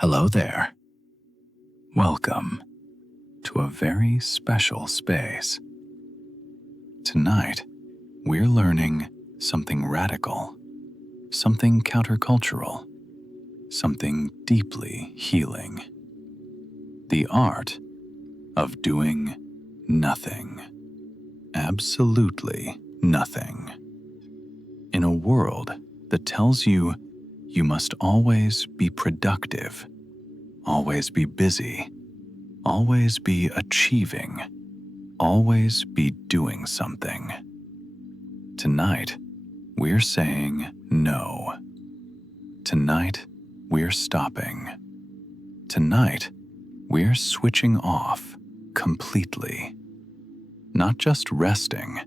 Hello there. Welcome to a very special space. Tonight, we're learning something radical, something countercultural, something deeply healing. The art of doing nothing. Absolutely nothing. In a world that tells you you must always be productive, always be busy, always be achieving, always be doing something. Tonight, we're saying no. Tonight, we're stopping. Tonight, we're switching off completely. Not just resting,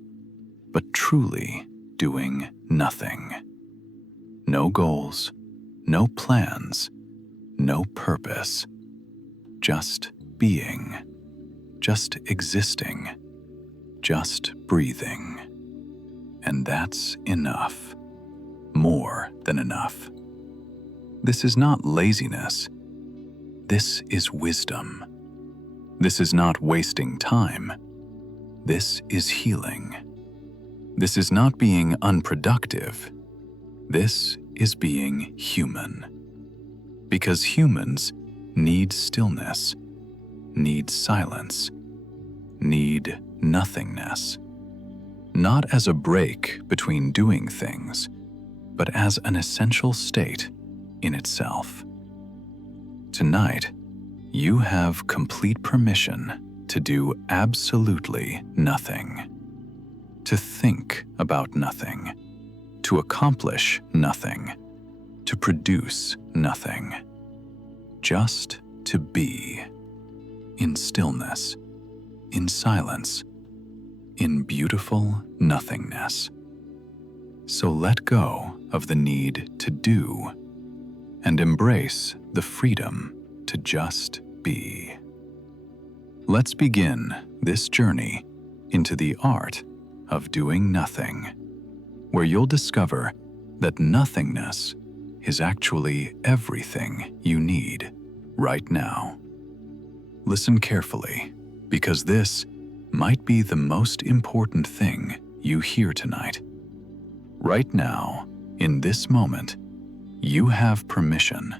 but truly doing nothing. No goals, no plans, no purpose. Just being, just existing, just breathing. And that's enough. More than enough. This is not laziness. This is wisdom. This is not wasting time. This is healing. This is not being unproductive. This is being human. Because humans need stillness, need silence, need nothingness. Not as a break between doing things, but as an essential state in itself. Tonight, you have complete permission to do absolutely nothing. To think about nothing. To accomplish nothing. To produce nothing. Just to be. In stillness. In silence. In beautiful nothingness. So let go of the need to do and embrace the freedom to just be. Let's begin this journey into the art of doing nothing, where you'll discover that nothingness is actually everything you need right now. Listen carefully, because this might be the most important thing you hear tonight. Right now, in this moment, you have permission,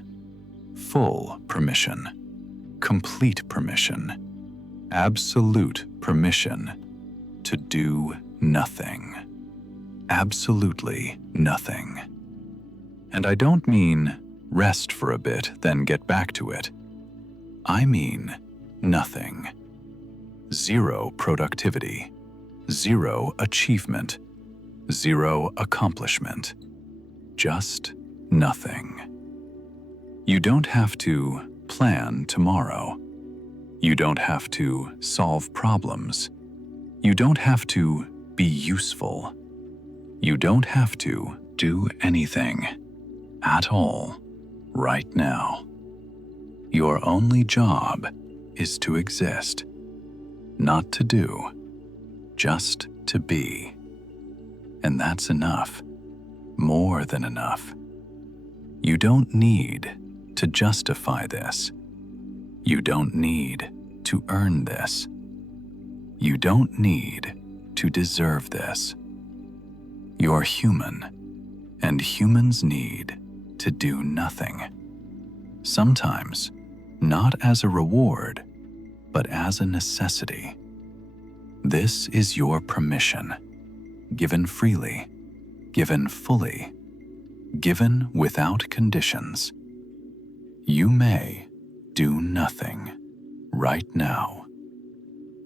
full permission, complete permission, absolute permission to do nothing. Absolutely nothing. And I don't mean rest for a bit, then get back to it. I mean nothing. Zero productivity, zero achievement, zero accomplishment. Just nothing. You don't have to plan tomorrow. You don't have to solve problems. You don't have to be useful. You don't have to do anything at all right now. Your only job is to exist, not to do, just to be. And that's enough, more than enough. You don't need to justify this. You don't need to earn this. You don't need to deserve this. You're human, and humans need to do nothing. Sometimes, not as a reward, but as a necessity. This is your permission, given freely, given fully, given without conditions. You may do nothing right now,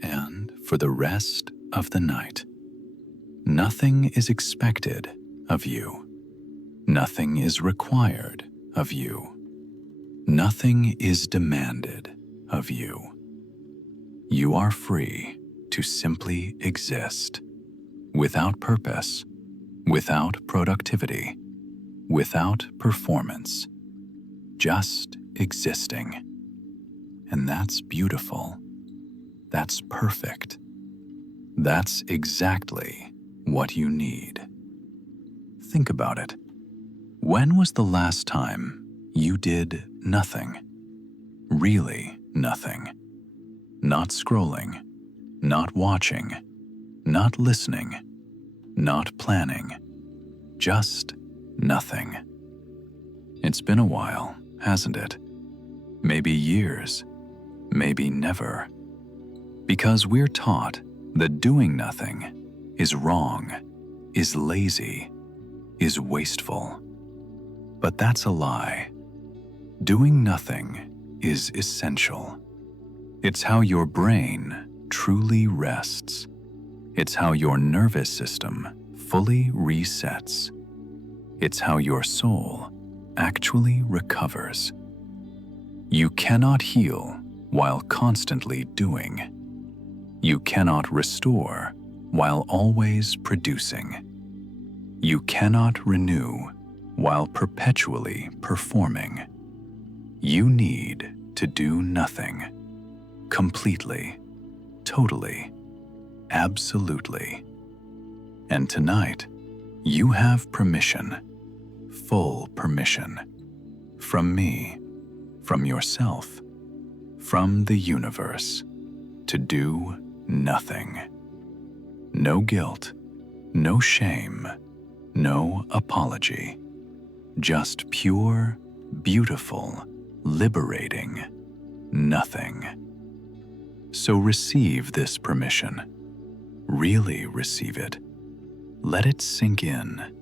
and for the rest of the night. Nothing is expected of you. Nothing is required of you. Nothing is demanded of you. You are free to simply exist, without purpose, without productivity, without performance, just existing. And that's beautiful. That's perfect. That's exactly what you need. Think about it. When was the last time you did nothing? Really nothing. Not scrolling, not watching, not listening, not planning. Just nothing. It's been a while, hasn't it? Maybe years, maybe never. Because we're taught that doing nothing is wrong, is lazy, is wasteful. But that's a lie. Doing nothing is essential. It's how your brain truly rests. It's how your nervous system fully resets. It's how your soul actually recovers. You cannot heal while constantly doing. You cannot restore while always producing. You cannot renew while perpetually performing. You need to do nothing. Completely, totally, absolutely. And tonight, you have permission, full permission, from me, from yourself, from the universe, to do nothing. No guilt, no shame, no apology. Just pure, beautiful, liberating nothing. So receive this permission. Really receive it. Let it sink in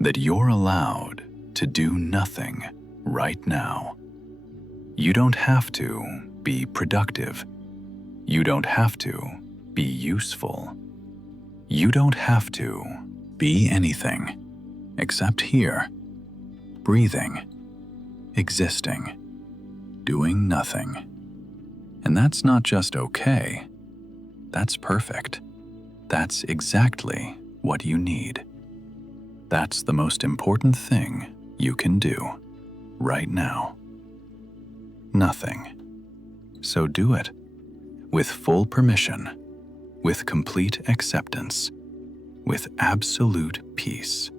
that you're allowed to do nothing right now. You don't have to be productive. You don't have to be useful. You don't have to be anything except here, breathing, existing, doing nothing. And that's not just okay. That's perfect. That's exactly what you need. That's the most important thing you can do right now. Nothing. So do it with full permission, with complete acceptance, with absolute peace.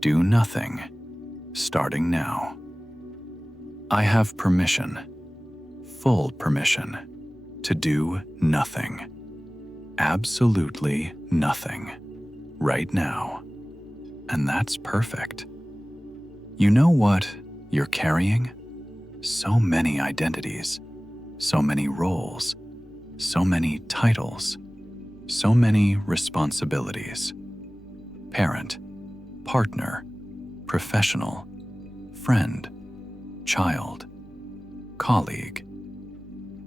Do nothing, starting now. I have permission, full permission, to do nothing. Absolutely nothing, right now. And that's perfect. You know what you're carrying? So many identities, so many roles, so many titles, so many responsibilities. Parent, partner, professional, friend, child, colleague.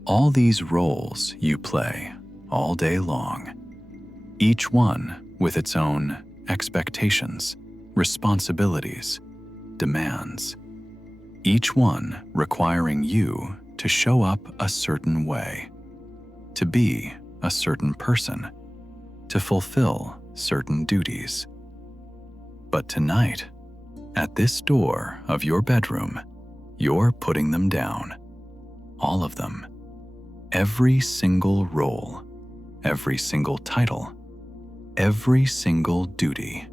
All these roles you play all day long, each one with its own expectations, responsibilities, demands, each one requiring you to show up a certain way, to be a certain person, to fulfill certain duties. But tonight, at this door of your bedroom, you're putting them down, all of them, every single role, every single title, every single duty.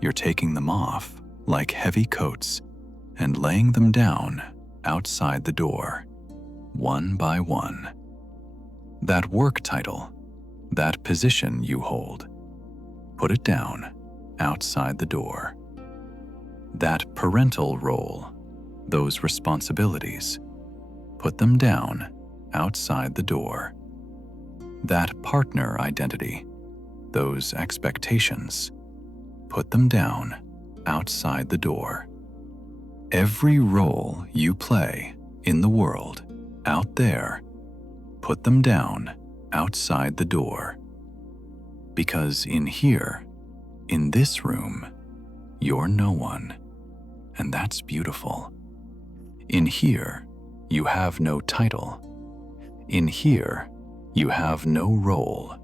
You're taking them off like heavy coats and laying them down outside the door, one by one. That work title, that position you hold, put it down outside the door. That parental role, those responsibilities, put them down outside the door. That partner identity, those expectations, put them down outside the door. Every role you play in the world, out there, put them down outside the door. Because in here, in this room, you're no one, and that's beautiful. In here, you have no title. In here, you have no role.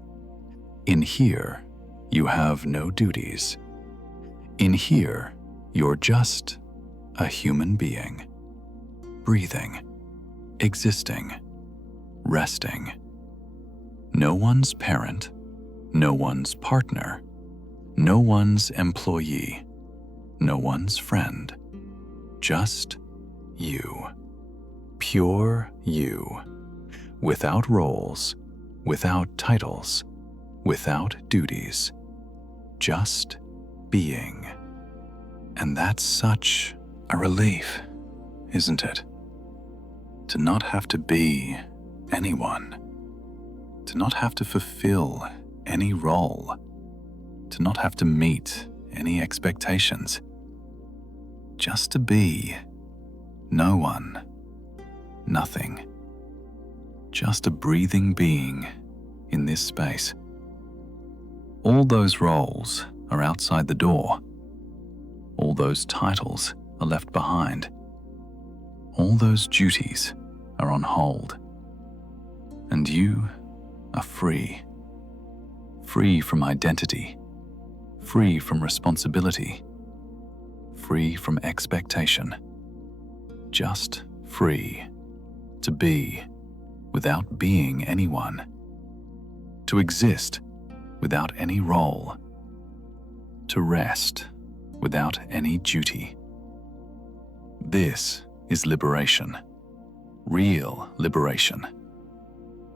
In here, you have no duties. In here, you're just a human being, breathing, existing, resting. No one's parent, no one's partner, no one's employee, no one's friend, just you. Pure you, without roles, without titles, without duties, just being. And that's such a relief, isn't it? To not have to be anyone, to not have to fulfill any role, to not have to meet any expectations, just to be no one, nothing, just a breathing being in this space. All those roles are outside the door. All those titles are left behind. All those duties are on hold. And you are free. Free from identity. Free from responsibility. Free from expectation. Just free to be without being anyone. To exist without any role. To rest without any duty. This is liberation. Real liberation.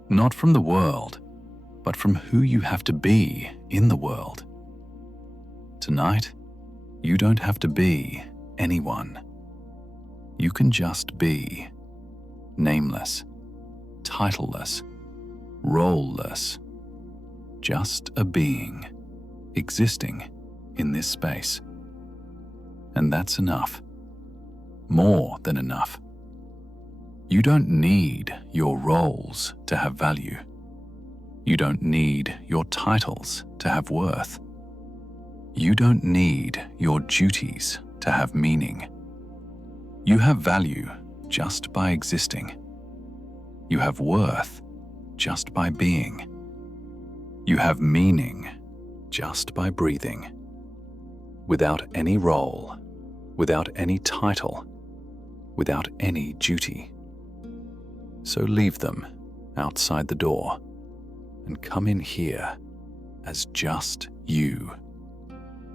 Not from the world, but from who you have to be in the world. Tonight, you don't have to be anyone. You can just be nameless, titleless, role-less, just a being existing in this space. And that's enough. More than enough. You don't need your roles to have value. You don't need your titles to have worth. You don't need your duties to have meaning. You have value just by existing. You have worth just by being. You have meaning just by breathing. Without any role, without any title, without any duty. So leave them outside the door and come in here as just you.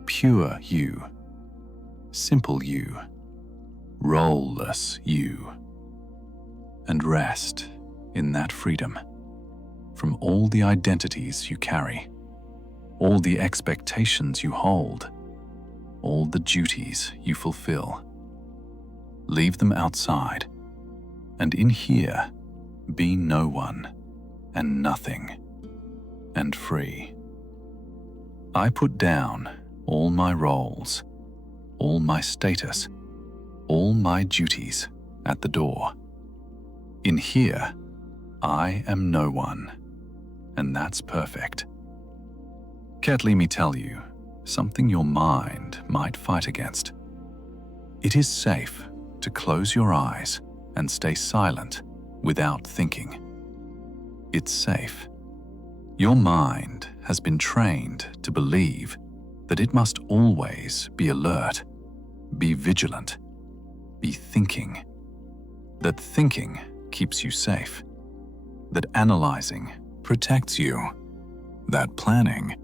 Pure you. Simple you. Role-less you. And rest in that freedom from all the identities you carry, all the expectations you hold, all the duties you fulfill. Leave them outside, and in here, be no one and nothing and free. I put down all my roles, all my status, all my duties at the door. In here, I am no one, and that's perfect. Can't let me tell you something your mind might fight against. It is safe to close your eyes and stay silent without thinking. It's safe. Your mind has been trained to believe that it must always be alert, be vigilant, be thinking. That thinking keeps you safe. That analyzing protects you. That planning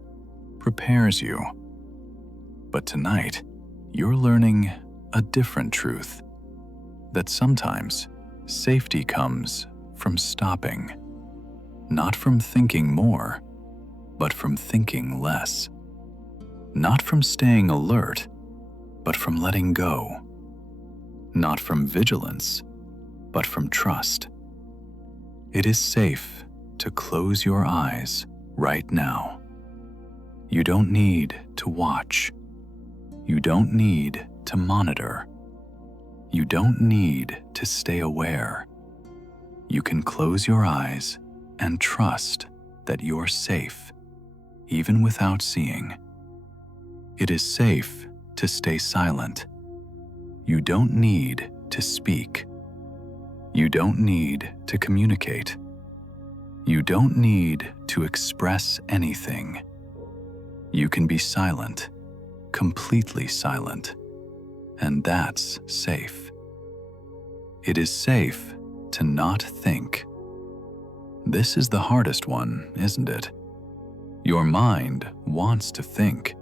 prepares you. But tonight, you're learning a different truth. That sometimes safety comes from stopping. Not from thinking more, but from thinking less. Not from staying alert, but from letting go. Not from vigilance, but from trust. It is safe to close your eyes right now. You don't need to watch. You don't need to monitor. You don't need to stay aware. You can close your eyes and trust that you're safe, even without seeing. It is safe to stay silent. You don't need to speak. You don't need to communicate. You don't need to express anything. You can be silent, completely silent, and that's safe. It is safe to not think. This is the hardest one, isn't it? Your mind wants to think.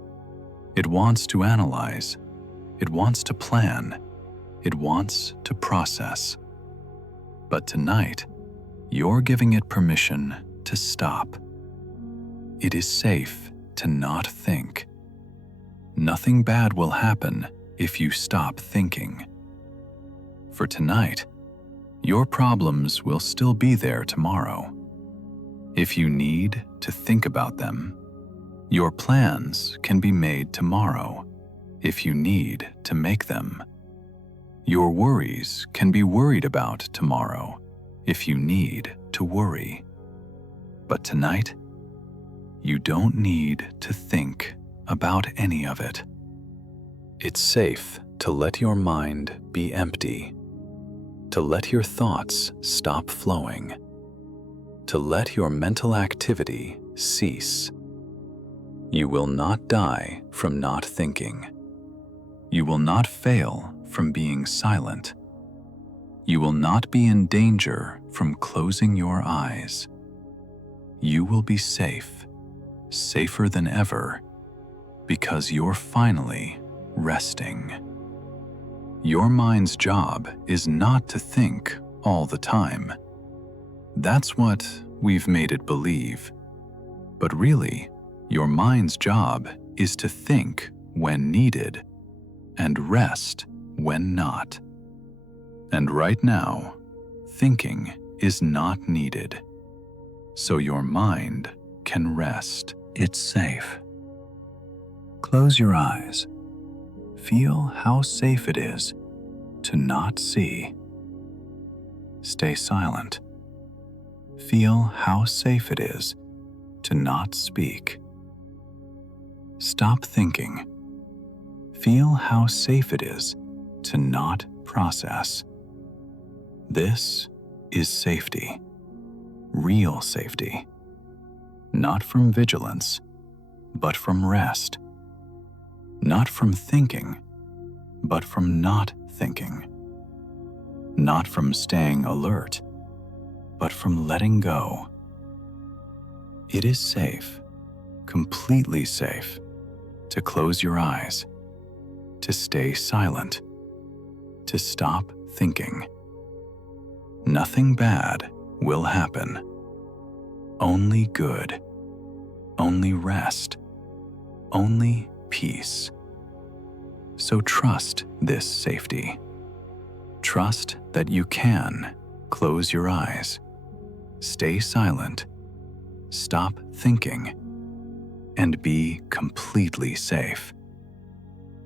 It wants to analyze. It wants to plan. It wants to process. But tonight, you're giving it permission to stop. It is safe to not think. Nothing bad will happen if you stop thinking. For tonight, your problems will still be there tomorrow. If you need to think about them, your plans can be made tomorrow if you need to make them. Your worries can be worried about tomorrow if you need to worry. But tonight, you don't need to think about any of it. It's safe to let your mind be empty, to let your thoughts stop flowing, to let your mental activity cease. You will not die from not thinking. You will not fail from being silent. You will not be in danger from closing your eyes. You will be safe, safer than ever, because you're finally resting. Your mind's job is not to think all the time. That's what we've made it believe. But really, your mind's job is to think when needed and rest when not. And right now, thinking is not needed. So your mind can rest. It's safe. Close your eyes. Feel how safe it is to not see. Stay silent. Feel how safe it is to not speak. Stop thinking. Feel how safe it is to not process. This is safety, real safety, not from vigilance, but from rest, not from thinking, but from not thinking, not from staying alert, but from letting go. It is safe, completely safe, to close your eyes, to stay silent, to stop thinking. Nothing bad will happen. Only good, only rest, only peace. So trust this safety. Trust that you can close your eyes, stay silent, stop thinking, and be completely safe.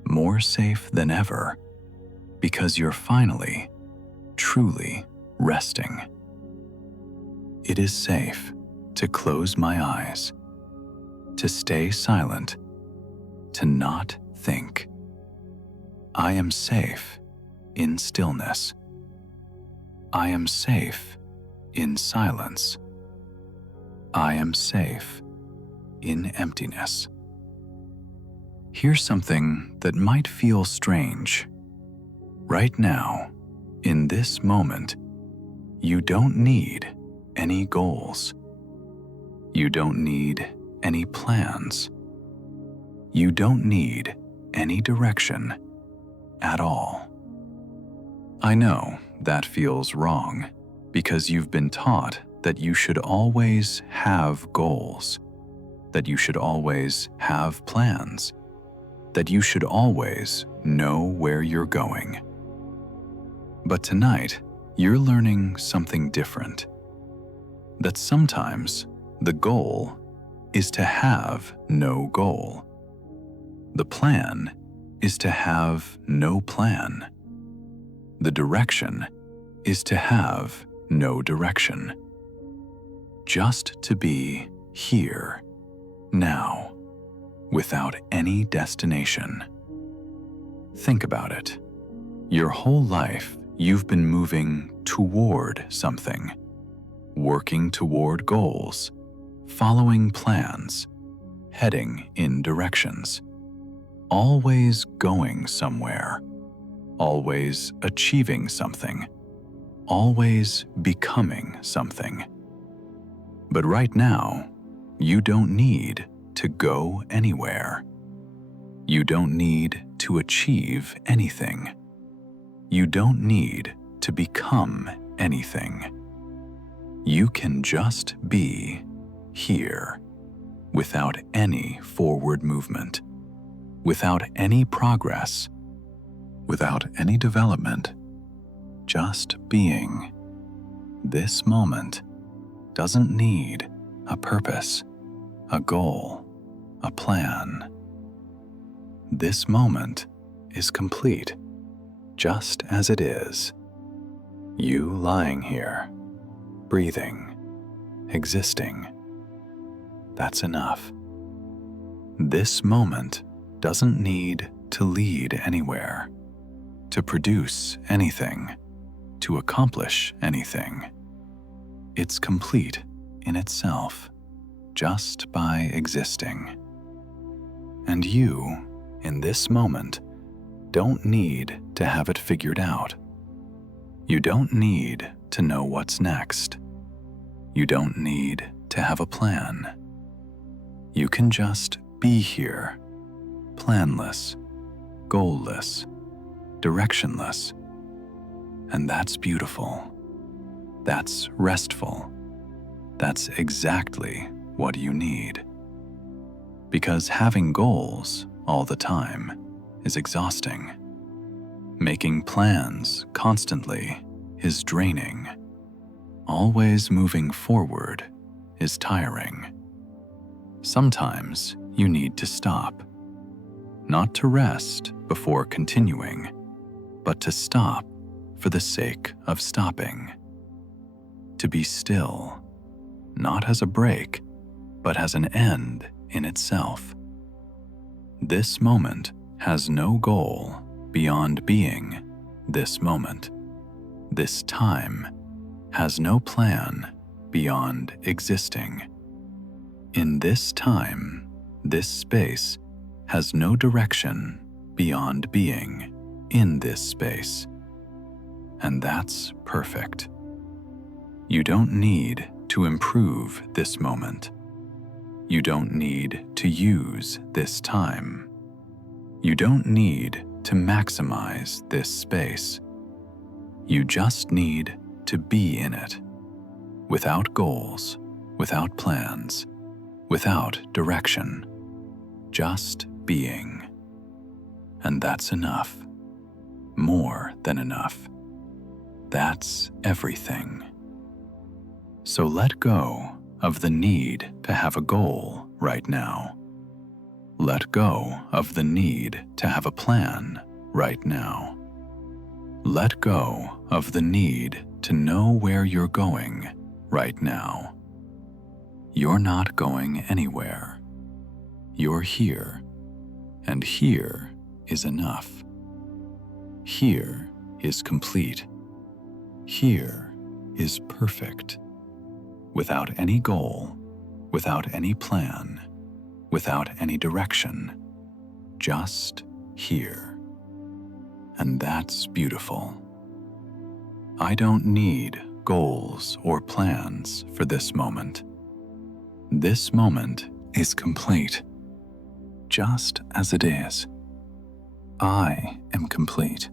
More safe than ever, because you're finally, truly resting. It is safe to close my eyes, to stay silent, to not think. I am safe in stillness. I am safe in silence. I am safe in emptiness. Here's something that might feel strange. Right now, in this moment, you don't need any goals. You don't need any plans. You don't need any direction at all. I know that feels wrong because you've been taught that you should always have goals, that you should always have plans, that you should always know where you're going. But tonight, you're learning something different. That sometimes the goal is to have no goal. The plan is to have no plan. The direction is to have no direction. Just to be here, now, without any destination. Think about it. Your whole life, you've been moving toward something, working toward goals, following plans, heading in directions, always going somewhere, always achieving something, always becoming something. But right now, you don't need to go anywhere. You don't need to achieve anything. You don't need to become anything. You can just be here without any forward movement, without any progress, without any development, just being. This moment doesn't need a purpose, a goal, a plan. This moment is complete, just as it is. You lying here, breathing, existing. That's enough. This moment doesn't need to lead anywhere, to produce anything, to accomplish anything. It's complete in itself, just by existing. And you, in this moment, don't need to have it figured out. You don't need to know what's next. You don't need to have a plan. You can just be here, planless, goalless, directionless. And that's beautiful. That's restful. That's exactly what you need. Because having goals all the time is exhausting. Making plans constantly is draining. Always moving forward is tiring. Sometimes you need to stop. Not to rest before continuing, but to stop for the sake of stopping. To be still, not as a break, but as an end in itself. This moment has no goal beyond being this moment. This time has no plan beyond existing. In this time, this space has no direction beyond being in this space. And that's perfect. You don't need to improve this moment. You don't need to use this time. You don't need to maximize this space. You just need to be in it, without goals, without plans, without direction, just being. And that's enough, more than enough. That's everything. So let go of the need to have a goal right now. Let go of the need to have a plan right now. Let go of the need to know where you're going right now. You're not going anywhere. You're here, and here is enough. Here is complete. Here is perfect. Without any goal, without any plan, without any direction, just here. And that's beautiful. I don't need goals or plans for this moment. This moment is complete, just as it is. I am complete,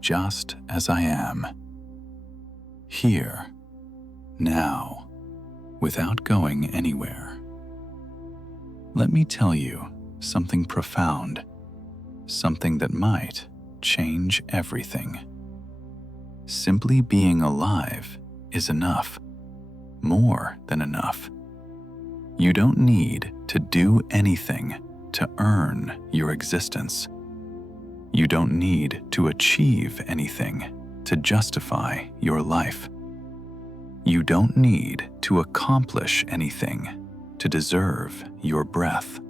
just as I am. Here, now, without going anywhere. Let me tell you something profound, something that might change everything. Simply being alive is enough, more than enough. You don't need to do anything to earn your existence. You don't need to achieve anything to justify your life. You don't need to accomplish anything to deserve your breath.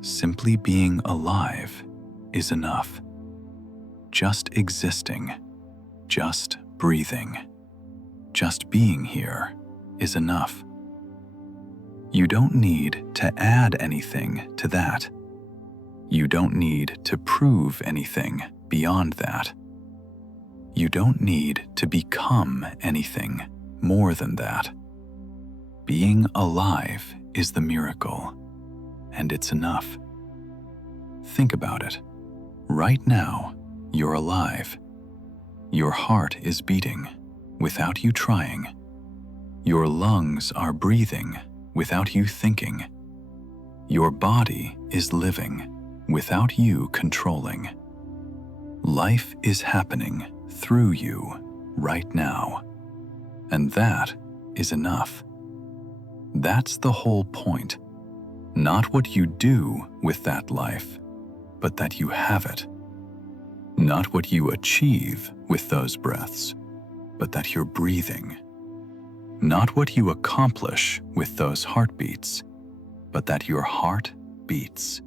Simply being alive is enough. Just existing, just breathing, just being here is enough. You don't need to add anything to that. You don't need to prove anything beyond that. You don't need to become anything more than that. Being alive is the miracle, and it's enough. Think about it. Right now, you're alive. Your heart is beating. without you trying. Your lungs are breathing without you thinking. Your body is living without you controlling. Life is happening through you right now, and that is enough. That's the whole point. Not what you do with that life, but that you have it. Not what you achieve with those breaths, but that you're breathing. Not what you accomplish with those heartbeats, but that your heart beats.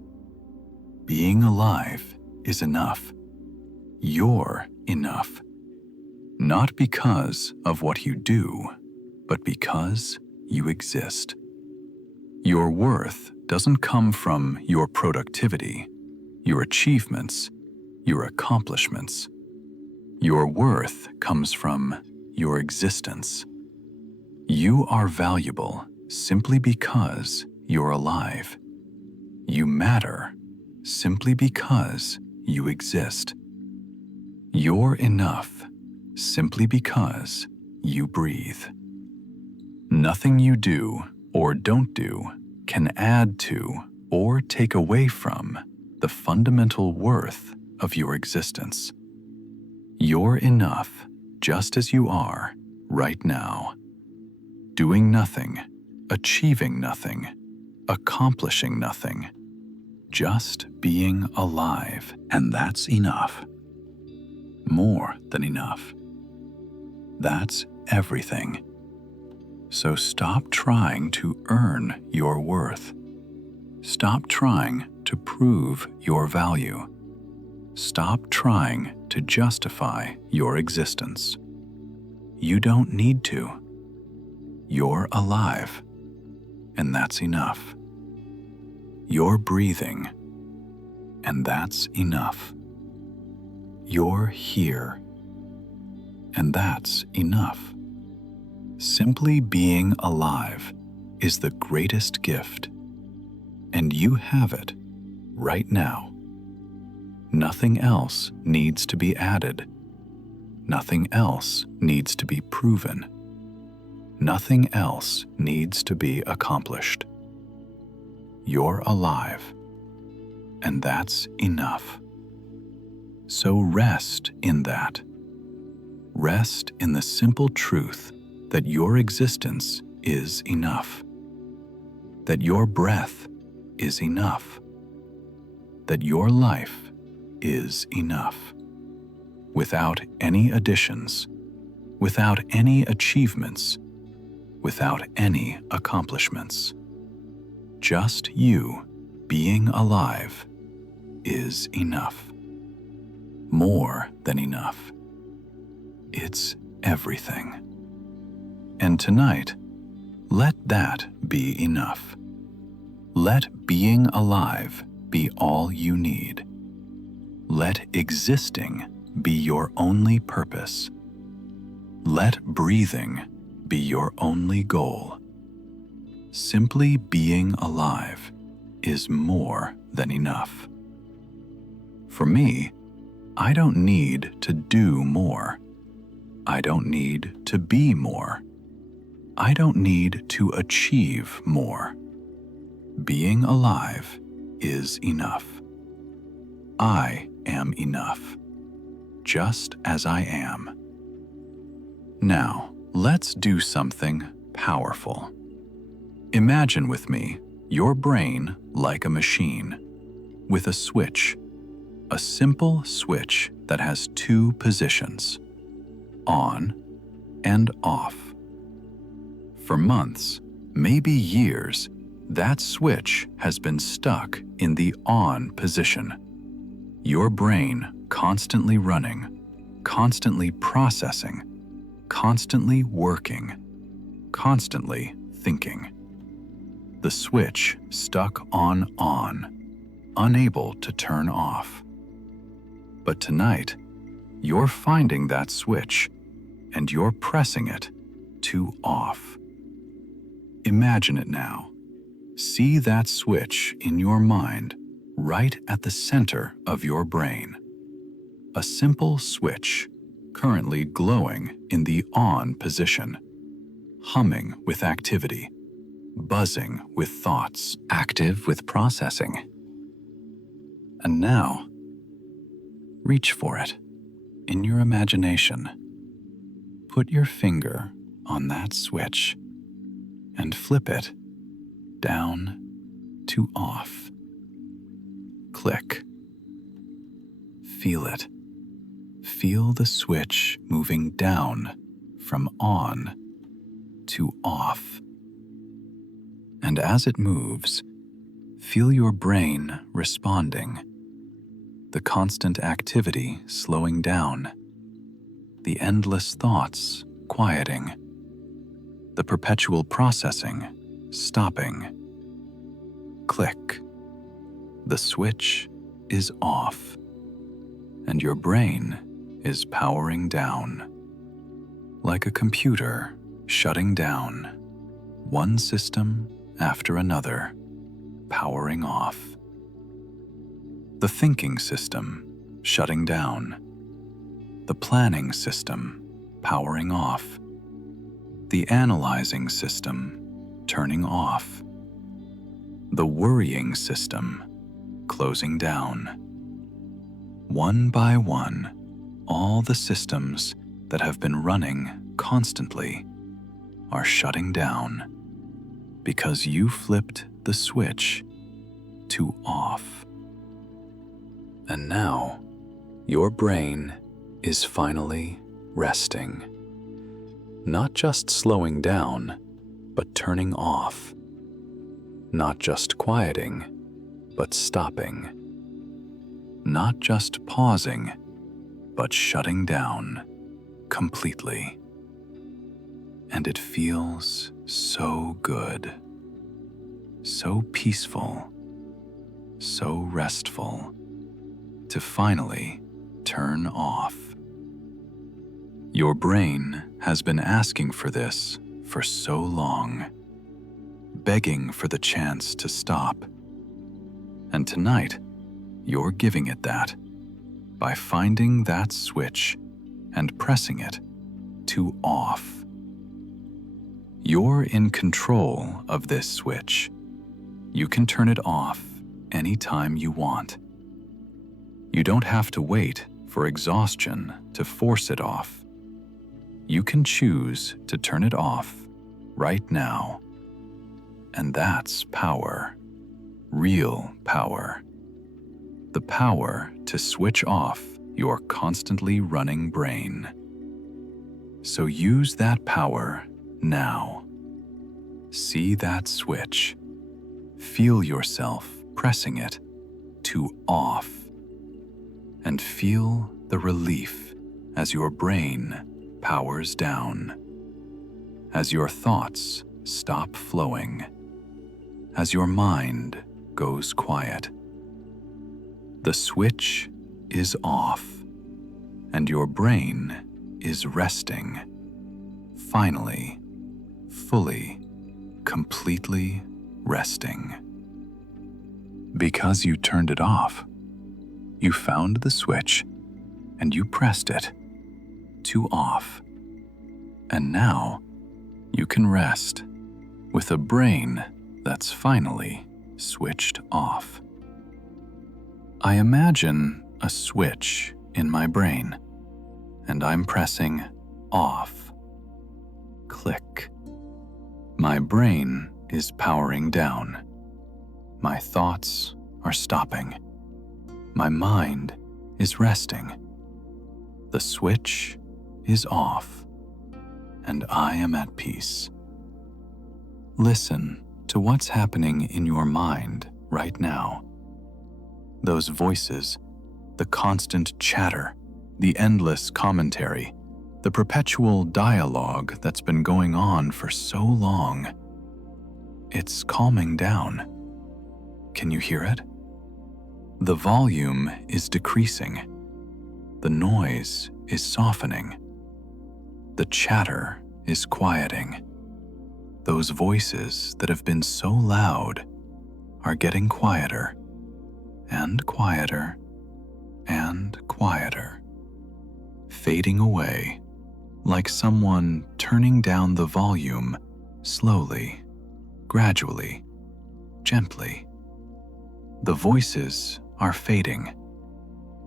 Being alive is enough. You're enough. Not because of what you do, but because you exist. Your worth doesn't come from your productivity, your achievements, your accomplishments. Your worth comes from your existence. You are valuable simply because you're alive. You matter simply because you exist. You're enough simply because you breathe. Nothing you do or don't do can add to or take away from the fundamental worth of your existence. You're enough just as you are right now. Doing nothing, achieving nothing, accomplishing nothing. Just being alive, and that's enough. More than enough. That's everything. So stop trying to earn your worth. Stop trying to prove your value. Stop trying to justify your existence. You don't need to. You're alive, and that's enough. You're breathing, and that's enough. You're here, and that's enough. Simply being alive is the greatest gift, and you have it right now. Nothing else needs to be added. Nothing else needs to be proven. Nothing else needs to be accomplished. You're alive, and that's enough. So rest in that. Rest in the simple truth that your existence is enough. That your breath is enough. That your life is enough. Without any additions, without any achievements, without any accomplishments. Just you being alive is enough. More than enough. It's everything. And tonight, let that be enough. Let being alive be all you need. Let existing be your only purpose. Let breathing be your only goal. Simply being alive is more than enough. For me, I don't need to do more. I don't need to be more. I don't need to achieve more. Being alive is enough. I am enough, just as I am. Now, let's do something powerful. Imagine with me your brain like a machine, with a switch, a simple switch that has two positions, on and off. For months, maybe years, that switch has been stuck in the on position. Your brain constantly running, constantly processing, constantly working, constantly thinking. The switch stuck on, unable to turn off. But tonight, you're finding that switch and you're pressing it to off. Imagine it now. See that switch in your mind right at the center of your brain. A simple switch currently glowing in the on position, humming with activity, buzzing with thoughts, active with processing. And now, reach for it in your imagination. Put your finger on that switch and flip it down to off. Click. Feel it. Feel the switch moving down from on to off. And as it moves, feel your brain responding, the constant activity slowing down, the endless thoughts quieting, the perpetual processing stopping. Click. The switch is off, and your brain is powering down, like a computer shutting down, one system after another, powering off. The thinking system shutting down, the planning system powering off, the analyzing system turning off, the worrying system closing down. One by one, all the systems that have been running constantly are shutting down because you flipped the switch to off. And now, your brain is finally resting, not just slowing down, but turning off, not just quieting, but stopping, not just pausing, but shutting down completely. And it feels so good, so peaceful, so restful to finally turn off. Your brain has been asking for this for so long, begging for the chance to stop. And tonight, you're giving it that by finding that switch and pressing it to off. You're in control of this switch. You can turn it off anytime you want. You don't have to wait for exhaustion to force it off. You can choose to turn it off right now. And that's power, real power. The power to switch off your constantly running brain. So use that power now. See that switch. Feel yourself pressing it to off. And feel the relief as your brain powers down, as your thoughts stop flowing, as your mind goes quiet. The switch is off, and your brain is resting, finally, fully, completely resting. Because you turned it off, you found the switch and you pressed it to off. And now you can rest with a brain that's finally switched off. I imagine a switch in my brain, and I'm pressing off. Click. My brain is powering down. My thoughts are stopping. My mind is resting. The switch is off, and I am at peace. Listen to what's happening in your mind right now. Those voices, the constant chatter, the endless commentary, the perpetual dialogue that's been going on for so long. It's calming down. Can you hear it? The volume is decreasing. The noise is softening. The chatter is quieting. Those voices that have been so loud are getting quieter and quieter and quieter. fading away, like someone turning down the volume slowly, gradually, gently. The voices are fading.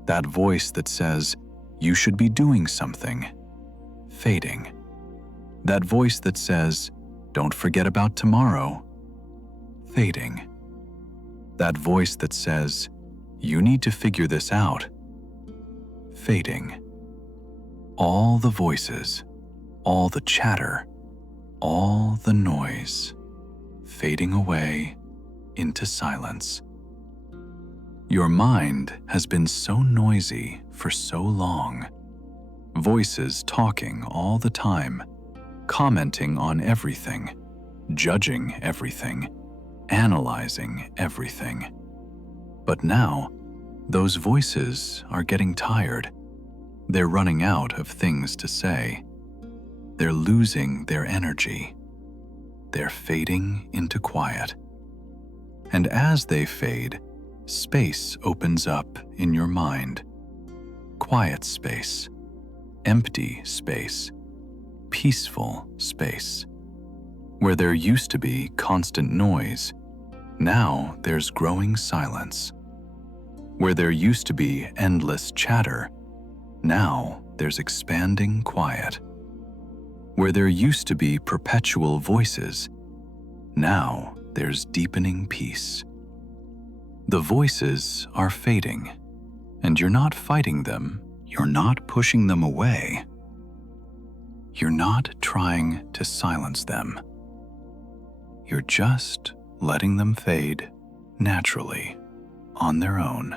That voice that says, "You should be doing something," fading. That voice that says, "Don't forget about tomorrow," fading. That voice that says, "You need to figure this out," fading. All the voices, all the chatter, all the noise, fading away into silence. Your mind has been so noisy for so long. Voices talking all the time, commenting on everything, judging everything, analyzing everything. But now, those voices are getting tired. They're running out of things to say. They're losing their energy. They're fading into quiet. And as they fade, space opens up in your mind. Quiet space, empty space, peaceful space. Where there used to be constant noise, now there's growing silence. Where there used to be endless chatter, now there's expanding quiet. Where there used to be perpetual voices, now there's deepening peace. The voices are fading, and you're not fighting them, you're not pushing them away. You're not trying to silence them. You're just letting them fade naturally, on their own.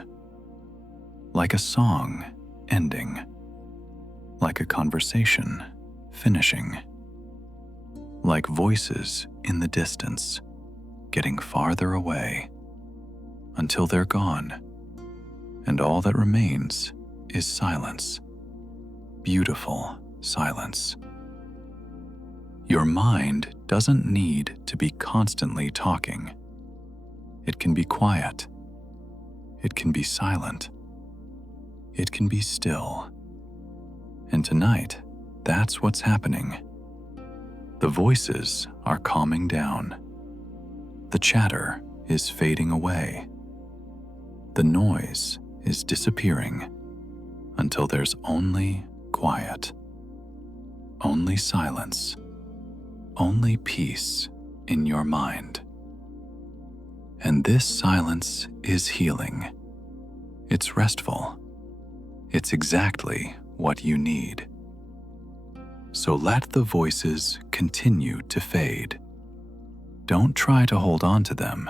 Like a song ending, like a conversation finishing, like voices in the distance getting farther away until they're gone, and all that remains is silence, beautiful silence. Your mind doesn't need to be constantly talking. It can be quiet. It can be silent. It can be still. And tonight, that's what's happening. The voices are calming down. The chatter is fading away. The noise is disappearing until there's only quiet, only silence, only peace in your mind. And this silence is healing. It's restful. It's exactly what you need. So let the voices continue to fade. Don't try to hold on to them.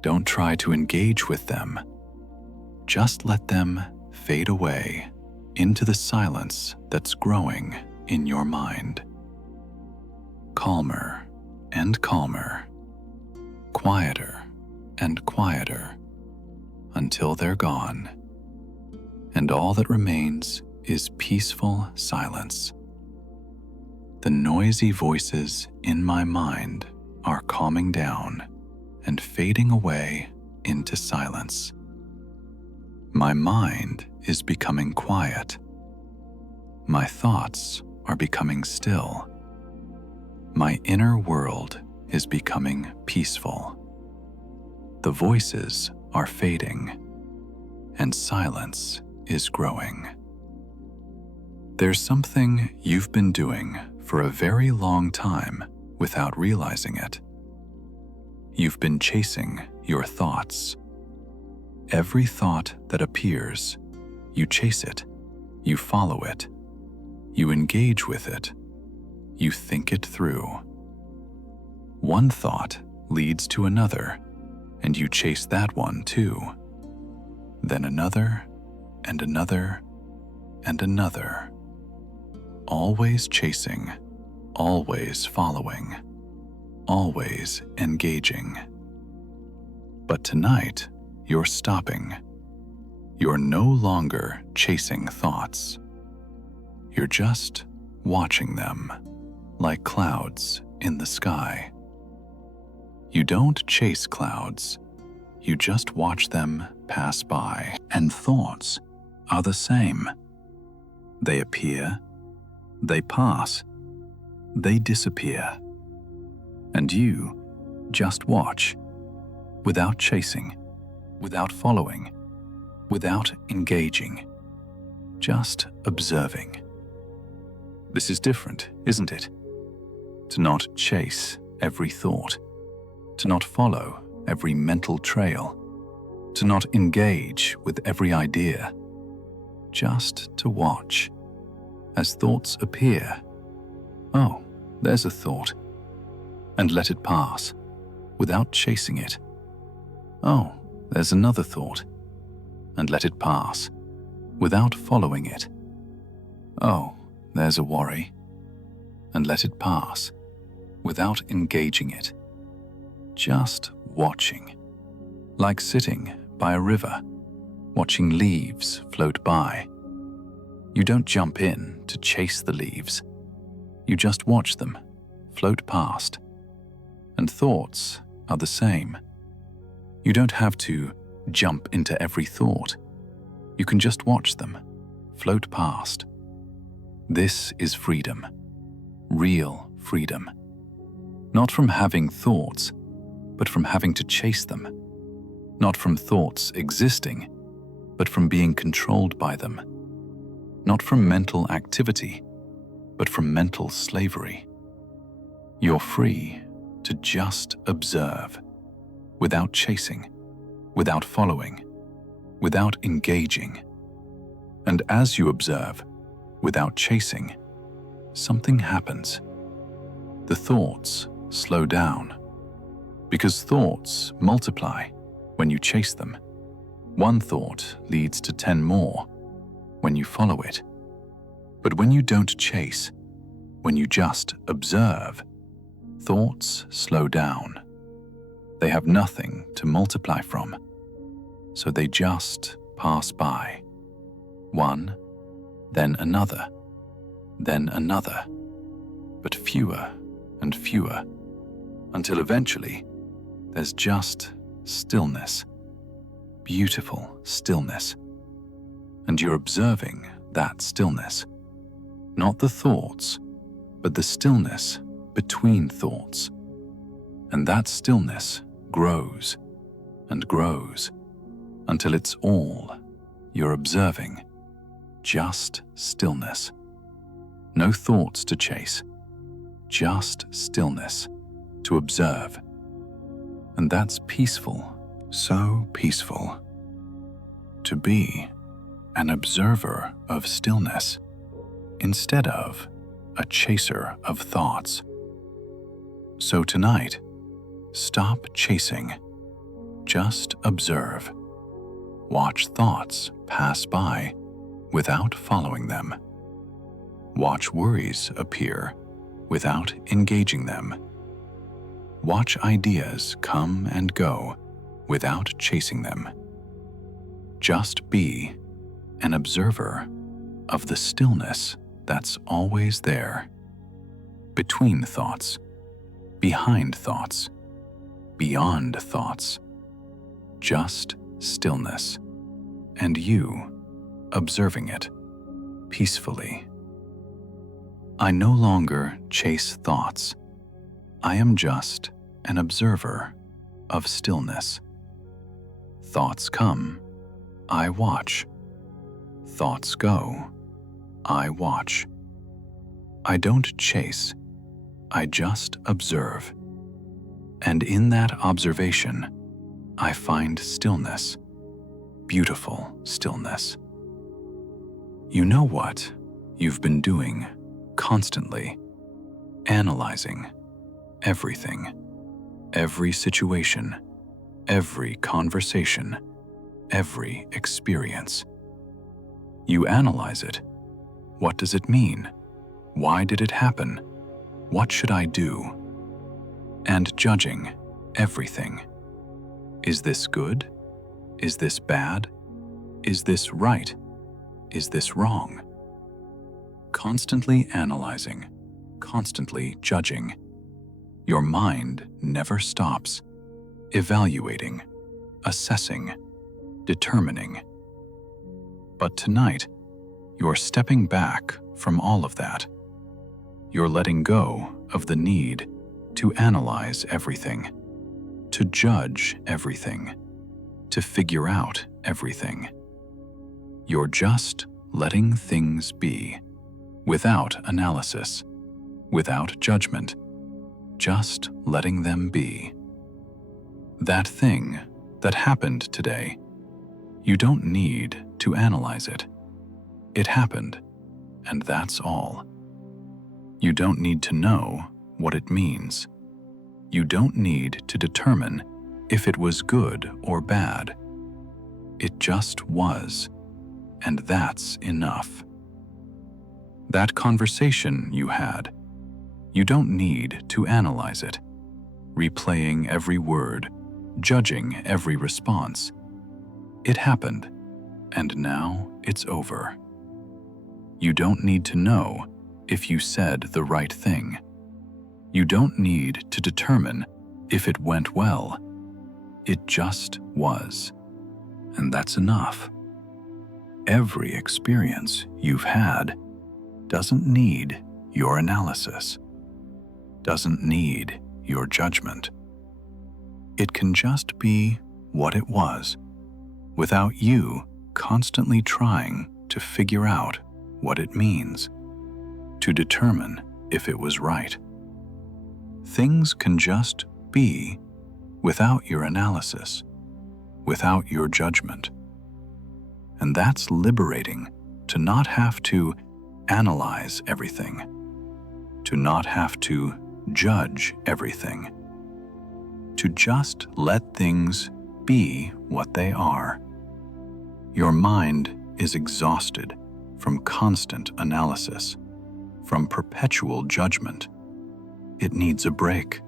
Don't try to engage with them. Just let them fade away into the silence that's growing in your mind. Calmer and calmer, quieter and quieter, until they're gone. And all that remains is peaceful silence. The noisy voices in my mind are calming down and fading away into silence. My mind is becoming quiet. My thoughts are becoming still. My inner world is becoming peaceful. The voices are fading, and silence is growing. There's something you've been doing for a very long time without realizing it. You've been chasing your thoughts. Every thought that appears, you chase it, you follow it, you engage with it, you think it through. One thought leads to another, and you chase that one too. Then another, and another, and another. Always chasing, always following, always engaging. But tonight, you're stopping. You're no longer chasing thoughts. You're just watching them, like clouds in the sky. You don't chase clouds. You just watch them pass by, and thoughts are the same. They appear, they pass, they disappear. And you just watch, without chasing, without following, without engaging, just observing. This is different, isn't it? To not chase every thought, to not follow every mental trail, to not engage with every idea, just to watch as thoughts appear. Oh, there's a thought, and let it pass without chasing it. Oh, there's another thought, and let it pass without following it. Oh, there's a worry, and let it pass without engaging it. Just watching, like sitting by a river, watching leaves float by. You don't jump in to chase the leaves. You just watch them float past. And thoughts are the same. You don't have to jump into every thought. You can just watch them float past. This is freedom, real freedom. Not from having thoughts, but from having to chase them. Not from thoughts existing, but from being controlled by them. Not from mental activity, but from mental slavery. You're free to just observe, without chasing, without following, without engaging. And as you observe, without chasing, something happens. The thoughts slow down, because thoughts multiply when you chase them. One thought leads to 10 more when you follow it. But when you don't chase, when you just observe, thoughts slow down. They have nothing to multiply from, so they just pass by. One, then another, but fewer and fewer, until eventually there's just stillness, beautiful stillness. And you're observing that stillness, not the thoughts, but the stillness between thoughts. And that stillness grows and grows until it's all you're observing, just stillness. No thoughts to chase, just stillness to observe. And that's peaceful, so peaceful. To be an observer of stillness instead of a chaser of thoughts. So tonight, stop chasing. Just observe. Watch thoughts pass by without following them. Watch worries appear without engaging them. Watch ideas come and go without chasing them. Just be an observer of the stillness that's always there, between thoughts, behind thoughts, beyond thoughts. Just stillness, and you observing it peacefully. I no longer chase thoughts. I am just an observer of stillness. Thoughts come, I watch. Thoughts go, I watch. I don't chase, I just observe. And in that observation, I find stillness, beautiful stillness. You know what you've been doing constantly, analyzing everything, every situation, every conversation, every experience. You analyze it. What does it mean? Why did it happen? What should I do? And judging everything. Is this good? Is this bad? Is this right? Is this wrong? Constantly analyzing, constantly judging. Your mind never stops, evaluating, assessing, determining. But tonight, You're stepping back from all of that. You're letting go of the need to analyze everything, to judge everything, to figure out everything. You're just letting things be, without analysis, without judgment, just letting them be. That thing that happened today, you don't need to analyze it. It happened, and that's all. You don't need to know what it means. You don't need to determine if it was good or bad. It just was, and that's enough. That conversation you had, you don't need to analyze it, replaying every word, judging every response. It happened, and now it's over. You don't need to know if you said the right thing. You don't need to determine if it went well. It just was, and that's enough. Every experience you've had doesn't need your analysis, doesn't need your judgment. It can just be what it was, without you constantly trying to figure out what it means, to determine if it was right. Things can just be without your analysis, without your judgment. And that's liberating, to not have to analyze everything, to not have to judge everything, to just let things be what they are. Your mind is exhausted from constant analysis, from perpetual judgment. It needs a break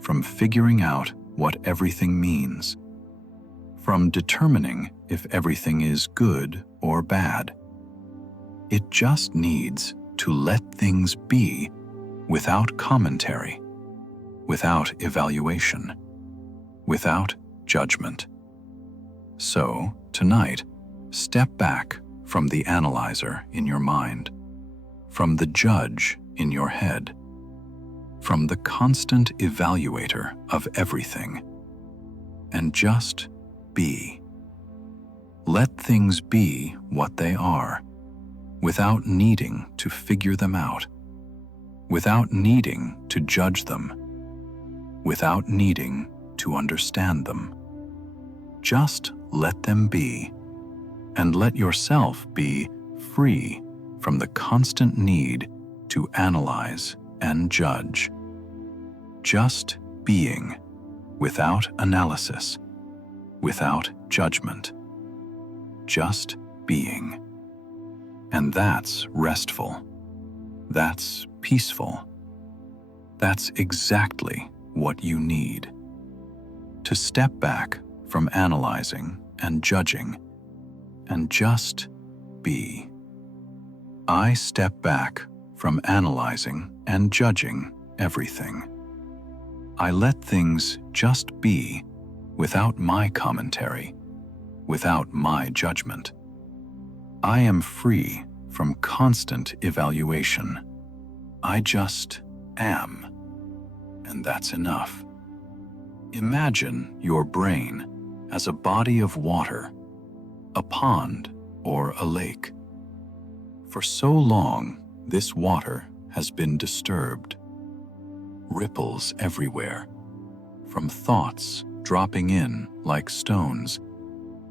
from figuring out what everything means, from determining if everything is good or bad. It just needs to let things be without commentary, without evaluation, without judgment. So, tonight, step back from the analyzer in your mind, from the judge in your head, from the constant evaluator of everything, and just be. Let things be what they are, without needing to figure them out, without needing to judge them, without needing to understand them. Just let them be, and let yourself be free from the constant need to analyze and judge. Just being, without analysis, without judgment. Just being. And that's restful. That's peaceful. That's exactly what you need. To step back from analyzing and judging, and just be. I step back from analyzing and judging everything. I let things just be without my commentary, without my judgment. I am free from constant evaluation. I just am, and that's enough. Imagine your brain as a body of water, a pond or a lake. For so long, this water has been disturbed. Ripples everywhere, from thoughts dropping in like stones,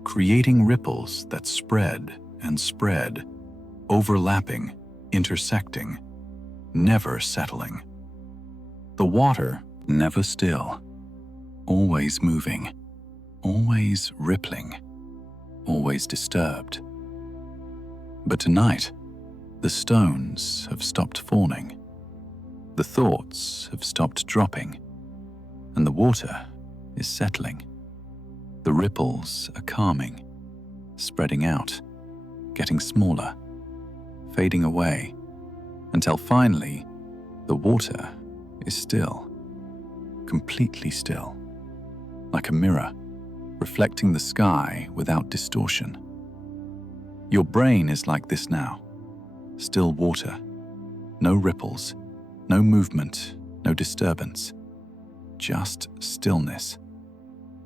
creating ripples that spread and spread, overlapping, intersecting, never settling. The water never still, always moving, always rippling, always disturbed. But tonight, the stones have stopped falling, the thoughts have stopped dropping, and the water is settling. The ripples are calming, spreading out, getting smaller, fading away, until finally the water is still, completely still, like a mirror, reflecting the sky without distortion. Your brain is like this now, still water. No ripples, no movement, no disturbance. Just stillness.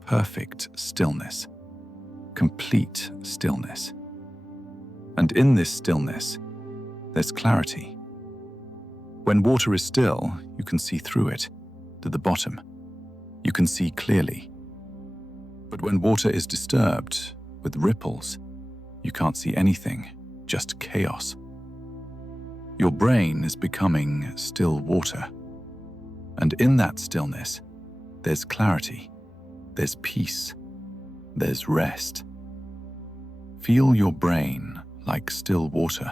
Perfect stillness. Complete stillness. And in this stillness, there's clarity. When water is still, you can see through it, to the bottom. You can see clearly. But when water is disturbed, with ripples, you can't see anything, just chaos. Your brain is becoming still water. And in that stillness, there's clarity, there's peace, there's rest. Feel your brain like still water.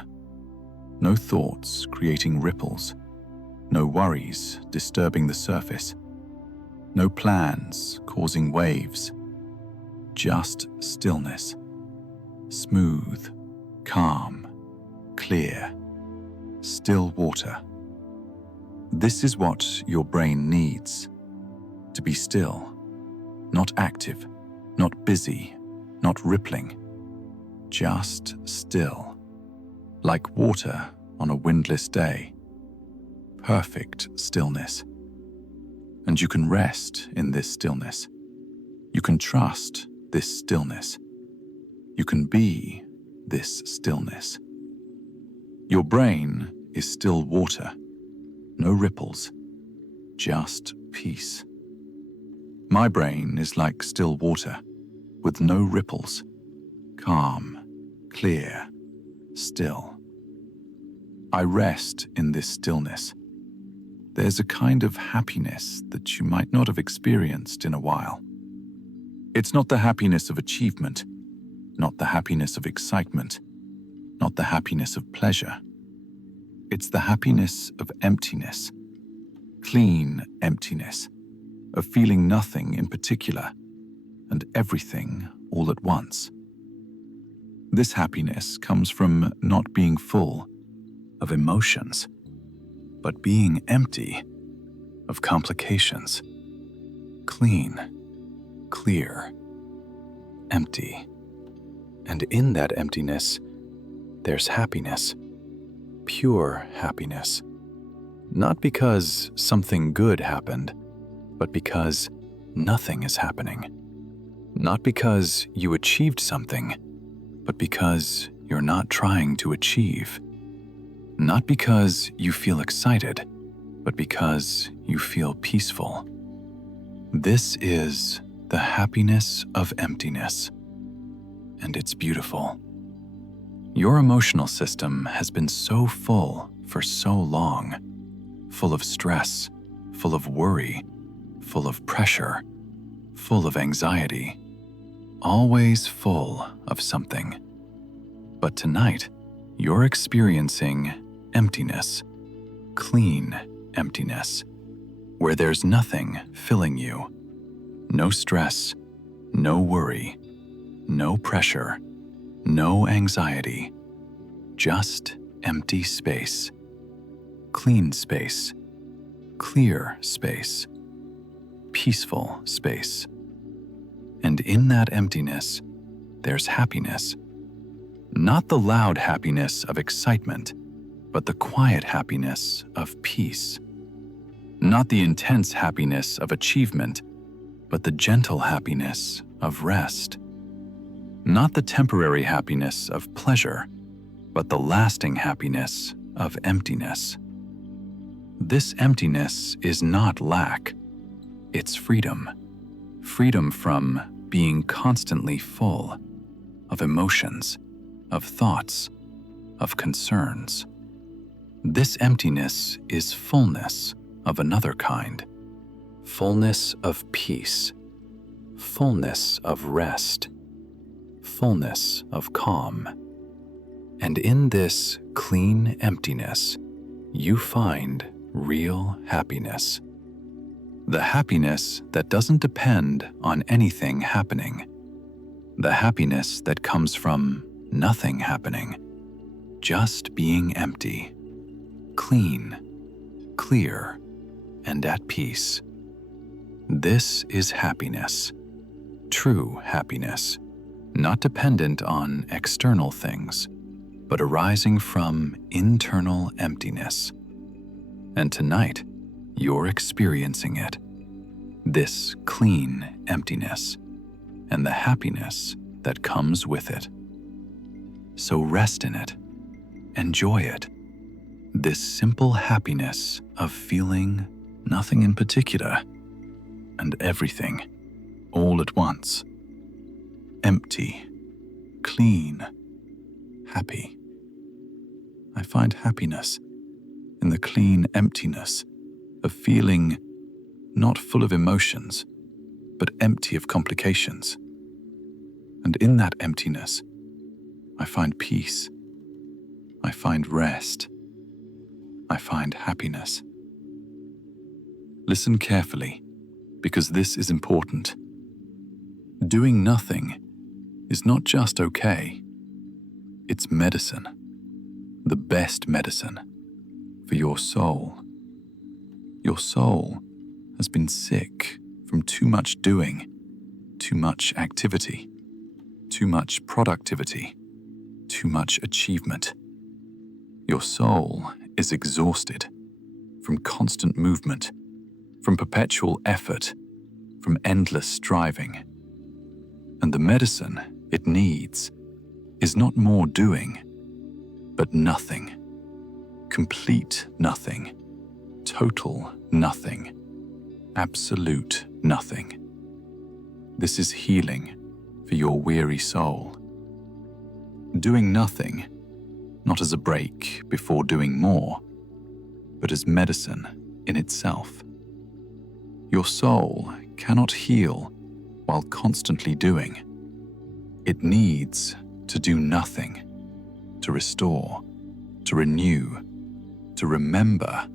No thoughts creating ripples, no worries disturbing the surface, no plans causing waves, just stillness. Smooth, calm, clear, still water. This is what your brain needs, to be still, not active, not busy, not rippling, just still, like water on a windless day. Perfect stillness. And you can rest in this stillness. You can trust this stillness. You can be this stillness. Your brain is still water, no ripples, just peace. My brain is like still water, with no ripples, calm, clear, still. I rest in this stillness. There's a kind of happiness that you might not have experienced in a while. It's not the happiness of achievement, not the happiness of excitement, not the happiness of pleasure. It's the happiness of emptiness, clean emptiness, of feeling nothing in particular and everything all at once. This happiness comes from not being full of emotions, but being empty of complications. Clean, clear, empty. And in that emptiness, there's happiness, pure happiness. Not because something good happened, but because nothing is happening. Not because you achieved something, but because you're not trying to achieve. Not because you feel excited, but because you feel peaceful. This is the happiness of emptiness, and it's beautiful. Your emotional system has been so full for so long, full of stress, full of worry, full of pressure, full of anxiety, always full of something. But tonight, you're experiencing emptiness, clean emptiness, where there's nothing filling you. No stress, no worry, no pressure, no anxiety, just empty space, clean space, clear space, peaceful space. And in that emptiness, there's happiness. Not the loud happiness of excitement, but the quiet happiness of peace. Not the intense happiness of achievement, but the gentle happiness of rest. Not the temporary happiness of pleasure, but the lasting happiness of emptiness. This emptiness is not lack, it's freedom. Freedom from being constantly full of emotions, of thoughts, of concerns. This emptiness is fullness of another kind. Fullness of peace, fullness of rest, fullness of calm. And in this clean emptiness, you find real happiness. The happiness that doesn't depend on anything happening. The happiness that comes from nothing happening. Just being empty, clean, clear, and at peace. This is happiness, true happiness, not dependent on external things, but arising from internal emptiness. And tonight, you're experiencing it, this clean emptiness, and the happiness that comes with it. So rest in it, enjoy it, this simple happiness of feeling nothing in particular and everything all at once. Empty, clean, happy. I find happiness in the clean emptiness of feeling not full of emotions, but empty of complications. And in that emptiness, I find peace. I find rest. I find happiness. Listen carefully, because this is important. Doing nothing is not just okay. It's medicine, the best medicine for your soul. Your soul has been sick from too much doing, too much activity, too much productivity, too much achievement. Your soul is exhausted from constant movement, from perpetual effort, from endless striving. And the medicine it needs is not more doing, but nothing. Complete nothing. Total nothing. Absolute nothing. This is healing for your weary soul. Doing nothing, not as a break before doing more, but as medicine in itself. Your soul cannot heal while constantly doing. It needs to do nothing, to restore, to renew, to remember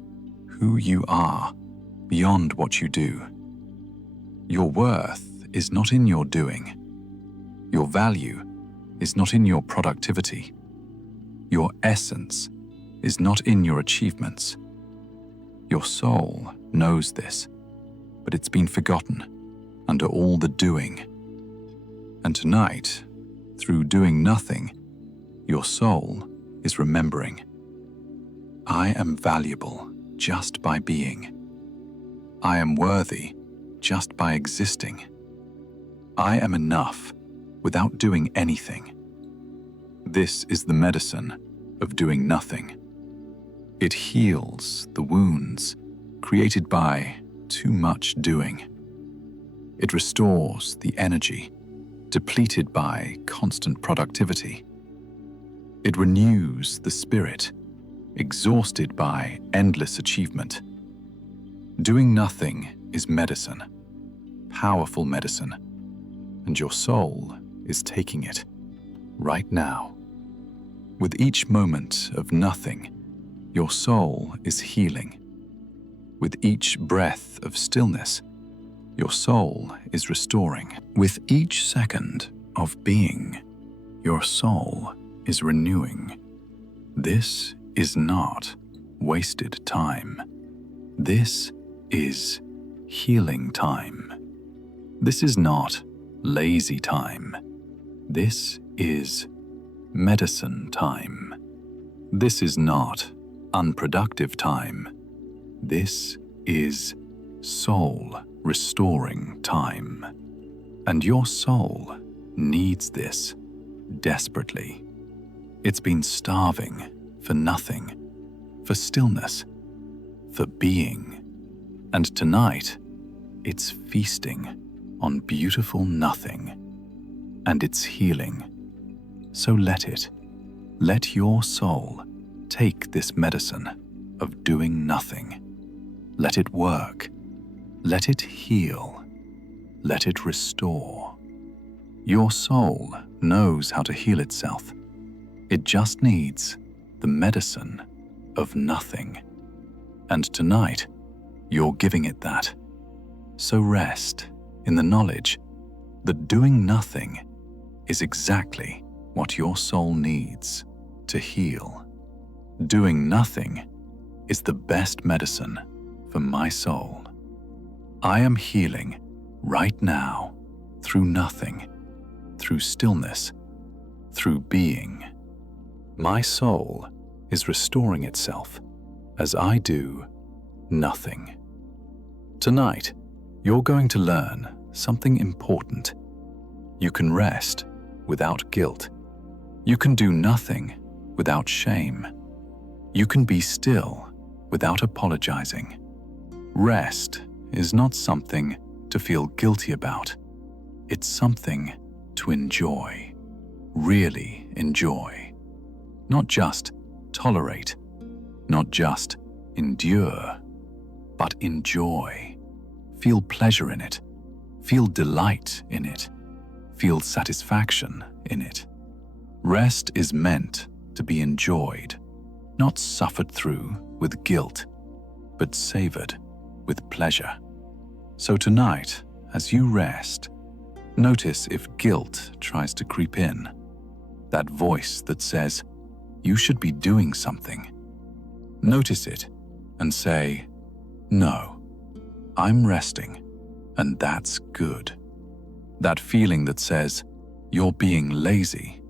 who you are beyond what you do. Your worth is not in your doing. Your value is not in your productivity. Your essence is not in your achievements. Your soul knows this, but it's been forgotten under all the doing. And tonight, through doing nothing, your soul is remembering. I am valuable just by being. I am worthy just by existing. I am enough without doing anything. This is the medicine of doing nothing. It heals the wounds created by too much doing. It restores the energy depleted by constant productivity. It renews the spirit exhausted by endless achievement. Doing nothing is medicine, powerful medicine, and your soul is taking it right now. With each moment of nothing, your soul is healing. With each breath of stillness, your soul is restoring. With each second of being, your soul is renewing. This is not wasted time. This is healing time. This is not lazy time. This is medicine time. This is not unproductive time. This is soul restoring time. And your soul needs this desperately. It's been starving for nothing, for stillness, for being. And tonight, it's feasting on beautiful nothing, and it's healing. So let your soul take this medicine of doing nothing. Let it work. Let it heal. Let it restore. Your soul knows how to heal itself. It just needs the medicine of nothing. And tonight, you're giving it that. So rest in the knowledge that doing nothing is exactly what your soul needs to heal. Doing nothing is the best medicine for my soul. I am healing right now through nothing, through stillness, through being. My soul is restoring itself as I do nothing. Tonight, you're going to learn something important. You can rest without guilt. You can do nothing without shame. You can be still without apologizing. Rest is not something to feel guilty about. It's something to enjoy, really enjoy. Not just tolerate, not just endure, but enjoy. Feel pleasure in it. Feel delight in it. Feel satisfaction in it. Rest is meant to be enjoyed, not suffered through with guilt, but savored with pleasure. So tonight, as you rest, notice if guilt tries to creep in. That voice that says, you should be doing something. Notice it and say, no, I'm resting, and that's good. That feeling that says, you're being lazy.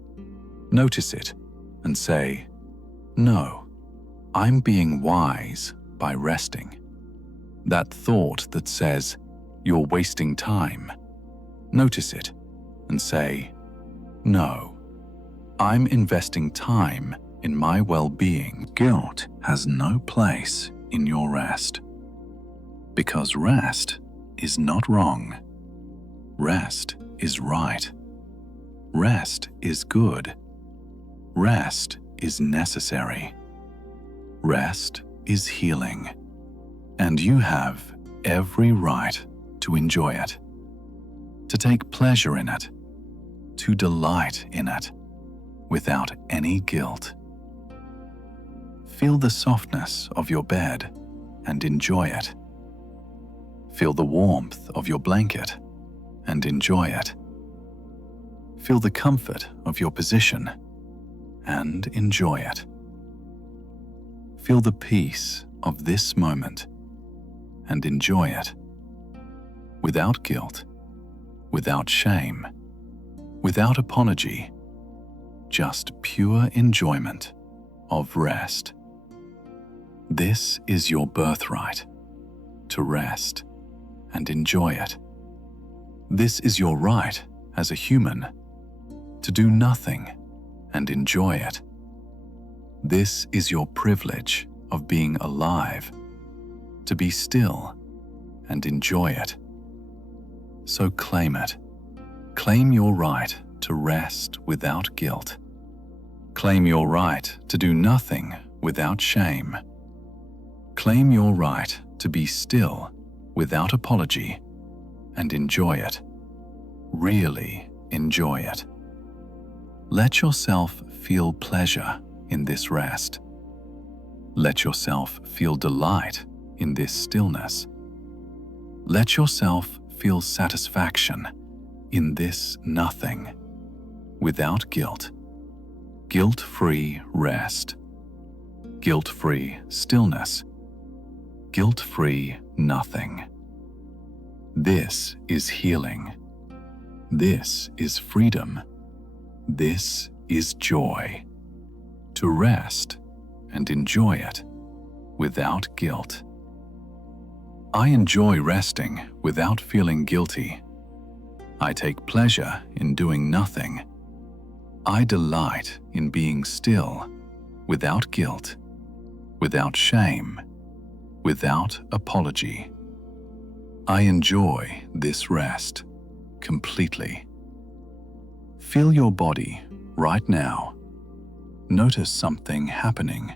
Notice it and say, no, I'm being wise by resting. That thought that says, you're wasting time. Notice it and say, no, I'm investing time in my well-being. Guilt has no place in your rest. Because rest is not wrong. Rest is right. Rest is good. Rest is necessary. Rest is healing. And you have every right to enjoy it, to take pleasure in it, to delight in it, without any guilt. Feel the softness of your bed and enjoy it. Feel the warmth of your blanket and enjoy it. Feel the comfort of your position and enjoy it. Feel the peace of this moment and enjoy it. Without guilt, without shame, without apology, just pure enjoyment of rest. This is your birthright, to rest and enjoy it. This is your right as a human, to do nothing and enjoy it. This is your privilege of being alive, to be still and enjoy it. So claim it. Claim your right to rest without guilt. Claim your right to do nothing without shame. Claim your right to be still without apology and enjoy it. Really enjoy it. Let yourself feel pleasure in this rest. Let yourself feel delight in this stillness. Let yourself feel satisfaction in this nothing, without guilt. Guilt-free rest. Guilt-free stillness. Guilt-free nothing. This is healing. This is freedom. This is joy. To rest and enjoy it without guilt. I enjoy resting without feeling guilty. I take pleasure in doing nothing. I delight in being still, without guilt, without shame, without apology. I enjoy this rest completely. Feel your body right now. Notice something happening.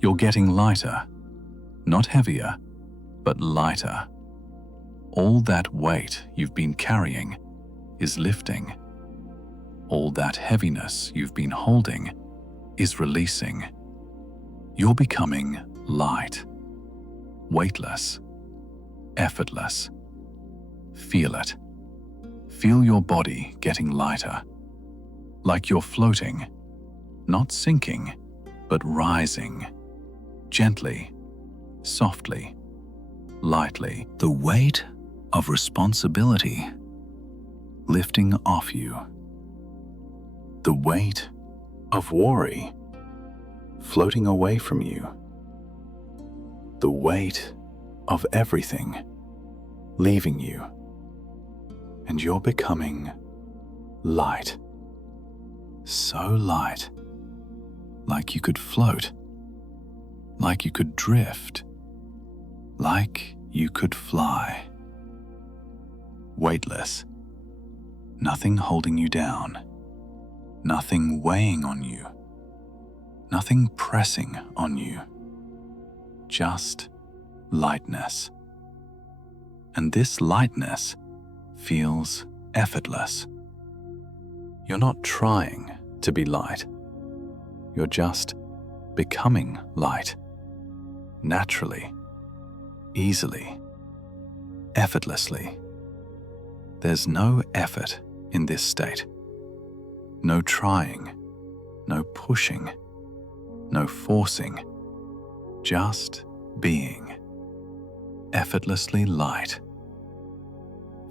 You're getting lighter, not heavier, but lighter. All that weight you've been carrying is lifting. All that heaviness you've been holding is releasing. You're becoming light, weightless, effortless. Feel it. Feel your body getting lighter, like you're floating, not sinking, but rising, gently, softly, lightly. The weight of responsibility lifting off you. The weight of worry floating away from you, the weight of everything leaving you, and you're becoming light. So light, like you could float, like you could drift, like you could fly. Weightless, nothing holding you down, nothing weighing on you, nothing pressing on you, just lightness. And this lightness feels effortless. You're not trying to be light. You're just becoming light, naturally, easily, effortlessly. There's no effort in this state. No trying, no pushing, no forcing, just being, effortlessly light.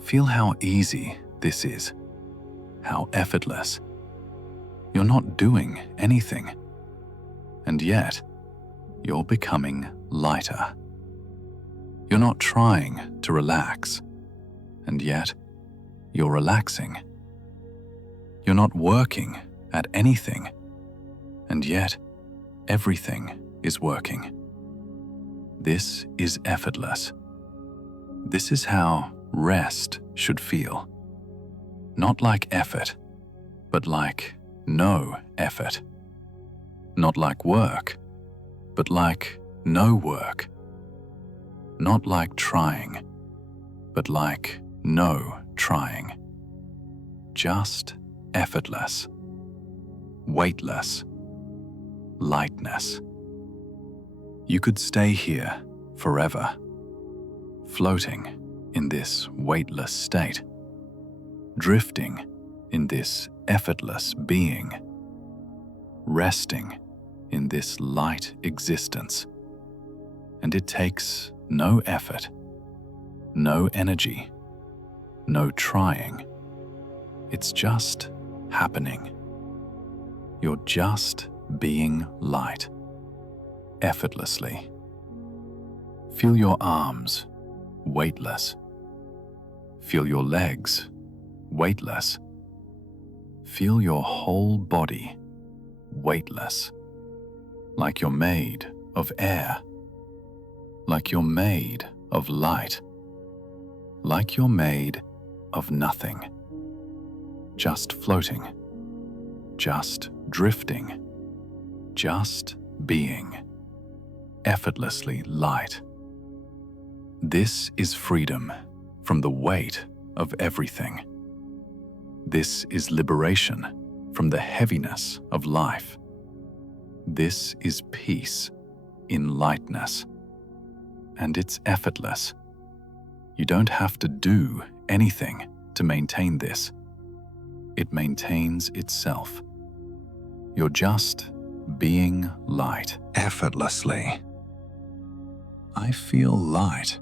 Feel how easy this is, how effortless. You're not doing anything, and yet you're becoming lighter. You're not trying to relax, and yet you're relaxing. You're not working at anything, and yet everything is working. This is effortless. This is how rest should feel. Not like effort, but like no effort. Not like work, but like no work. Not like trying, but like no trying. Just effortless, weightless, lightness. You could stay here forever, floating in this weightless state, drifting in this effortless being, resting in this light existence. And it takes no effort, no energy, no trying. It's just happening. You're just being light, effortlessly. Feel your arms weightless. Feel your legs weightless. Feel your whole body weightless, like you're made of air, like you're made of light, like you're made of nothing, just floating, just drifting, just being, effortlessly light. This is freedom from the weight of everything. This is liberation from the heaviness of life. This is peace in lightness. And it's effortless. You don't have to do anything to maintain this. It maintains itself. You're just being light effortlessly. I feel light,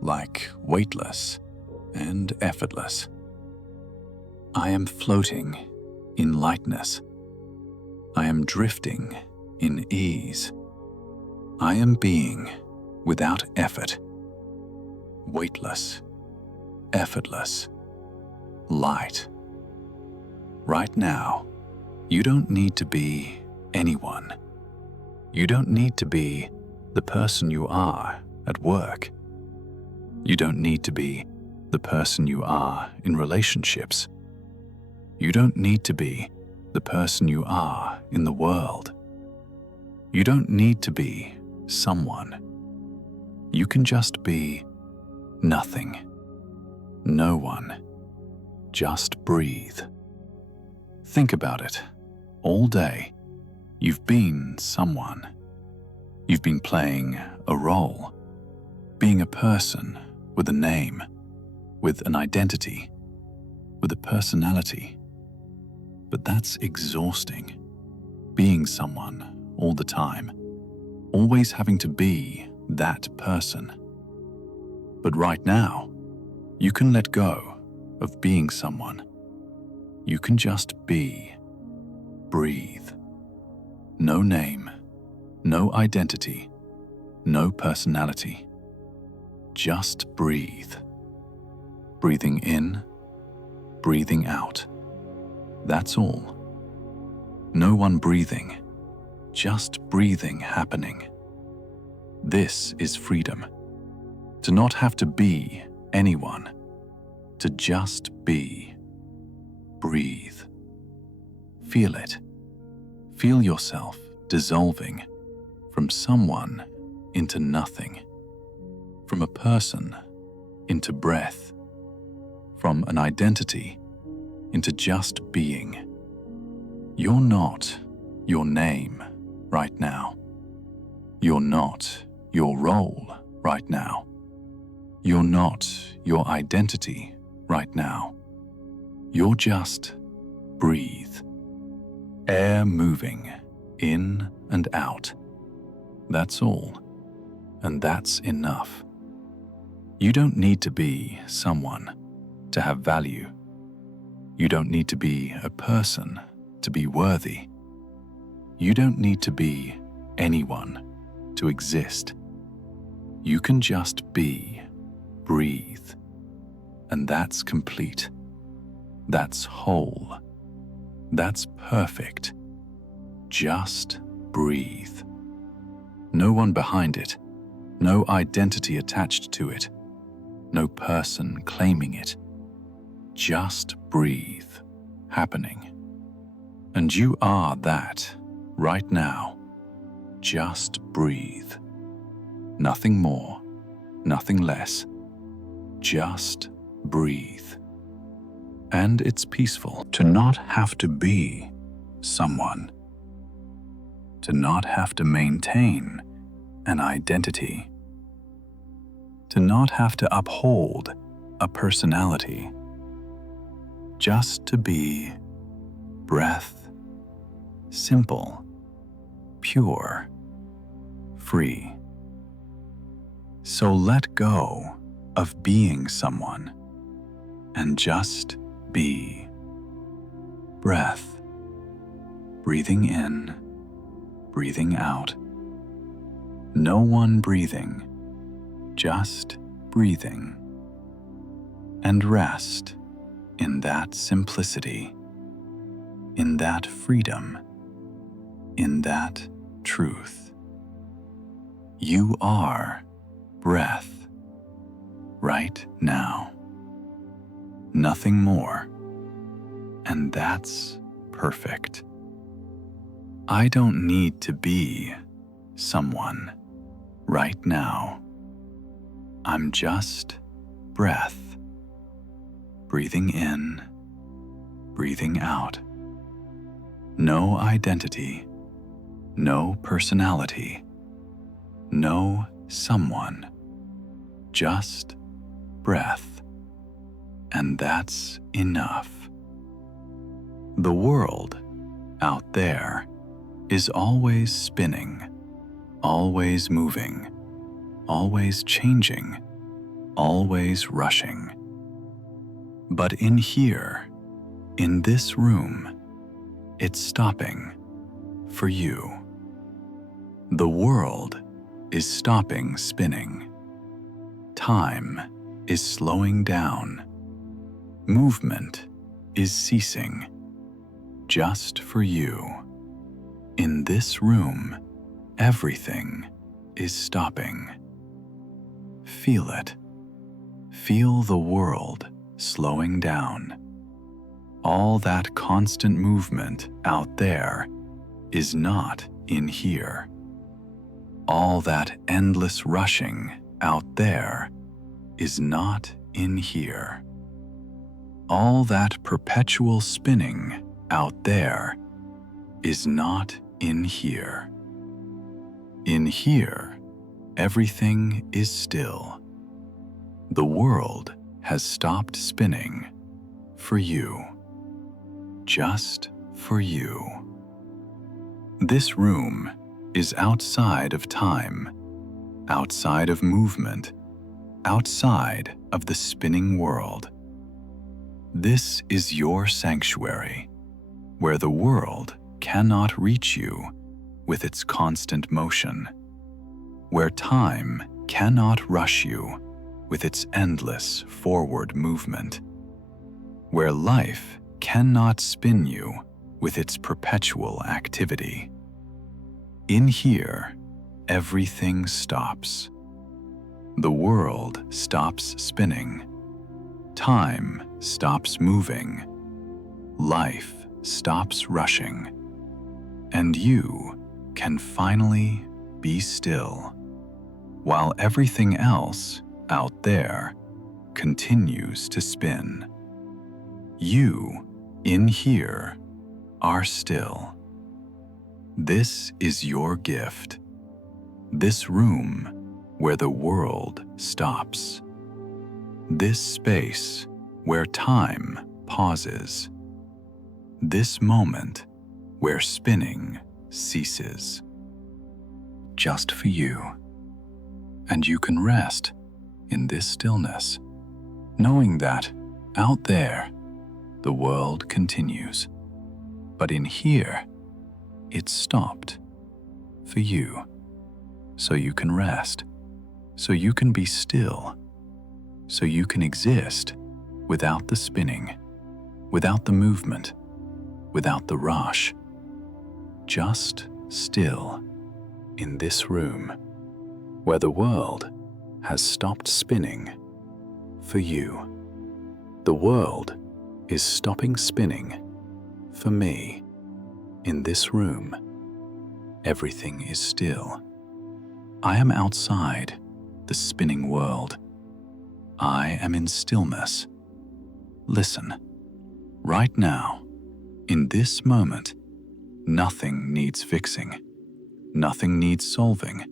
like weightless and effortless. I am floating in lightness. I am drifting in ease. I am being without effort, weightless, effortless, light. Right now, you don't need to be anyone. You don't need to be the person you are at work. You don't need to be the person you are in relationships. You don't need to be the person you are in the world. You don't need to be someone. You can just be nothing, no one. Just breathe. Think about it. All day, you've been someone. You've been playing a role, being a person with a name, with an identity, with a personality. But that's exhausting. Being someone all the time, always having to be that person. But right now, you can let go of being someone. You can just be. breathe. No name, no identity, no personality. Just breathe. Breathing in, breathing out. That's all. No one breathing, just breathing happening. This is freedom. To not have to be anyone, to just be. Breathe. Feel it. Feel yourself dissolving from someone into nothing, from a person into breath, from an identity into just being. You're not your name right now. You're not your role right now. You're not your identity right now. You're just breathe. Air moving in and out. That's all. And that's enough. You don't need to be someone to have value. You don't need to be a person to be worthy. You don't need to be anyone to exist. You can just be, breathe. And that's complete. That's whole. That's perfect. Just breathe. No one behind it. No identity attached to it. No person claiming it. Just breathe, happening. And you are that right now. Just breathe. Nothing more, nothing less. Just breathe. And it's peaceful to not have to be someone, to not have to maintain an identity, to not have to uphold a personality, just to be breath, simple, pure, free. So let go of being someone and just be. Breath, breathing in, breathing out. No one breathing, just breathing. And rest in that simplicity, in that freedom, in that truth. You are breath right now. Nothing more. And that's perfect. I don't need to be someone right now. I'm just breath. Breathing in, breathing out. No identity, no personality, no someone. Just breath. And that's enough. The world out there is always spinning, always moving, always changing, always rushing. But in here, in this room, it's stopping for you. The world is stopping spinning. Time is slowing down. Movement is ceasing. Just for you. In this room, everything is stopping. Feel it. Feel the world slowing down. All that constant movement out there is not in here. All that endless rushing out there is not in here. All that perpetual spinning out there is not in here. In here, everything is still. The world has stopped spinning for you. Just for you. This room is outside of time, outside of movement, outside of the spinning world. This is your sanctuary, where the world cannot reach you with its constant motion, where time cannot rush you with its endless forward movement, where life cannot spin you with its perpetual activity. In here, everything stops. The world stops spinning. Time stops moving. Life stops rushing. And you can finally be still, while everything else out there continues to spin. You, in here, are still. This is your gift. This room where the world stops. This space where time pauses. This moment where spinning ceases. Just for you. And you can rest in this stillness, knowing that out there, the world continues. But in here, it stopped for you. So you can rest, so you can be still, so you can exist without the spinning, without the movement, without the rush. Just still in this room where the world has stopped spinning for you. The world is stopping spinning for me. In this room, everything is still. I am outside the spinning world. I am in stillness. Listen, right now, in this moment, nothing needs fixing. Nothing needs solving.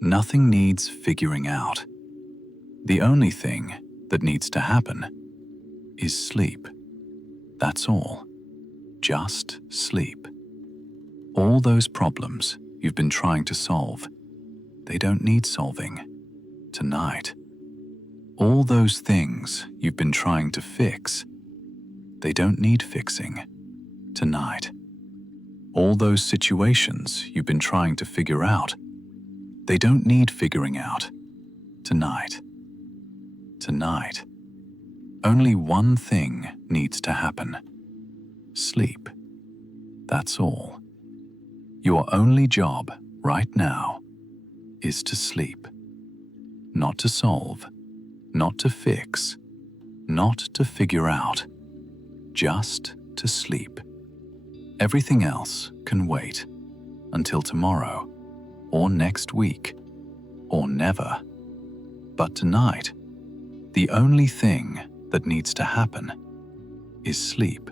Nothing needs figuring out. The only thing that needs to happen is sleep. That's all. Just sleep. All those problems you've been trying to solve, they don't need solving tonight. All those things you've been trying to fix, they don't need fixing tonight. All those situations you've been trying to figure out, they don't need figuring out tonight. Tonight, only one thing needs to happen. Sleep. That's all. Your only job right now is to sleep. Not to solve, not to fix, not to figure out. Just to sleep. Everything else can wait until tomorrow, or next week, or never. But tonight, the only thing that needs to happen is sleep.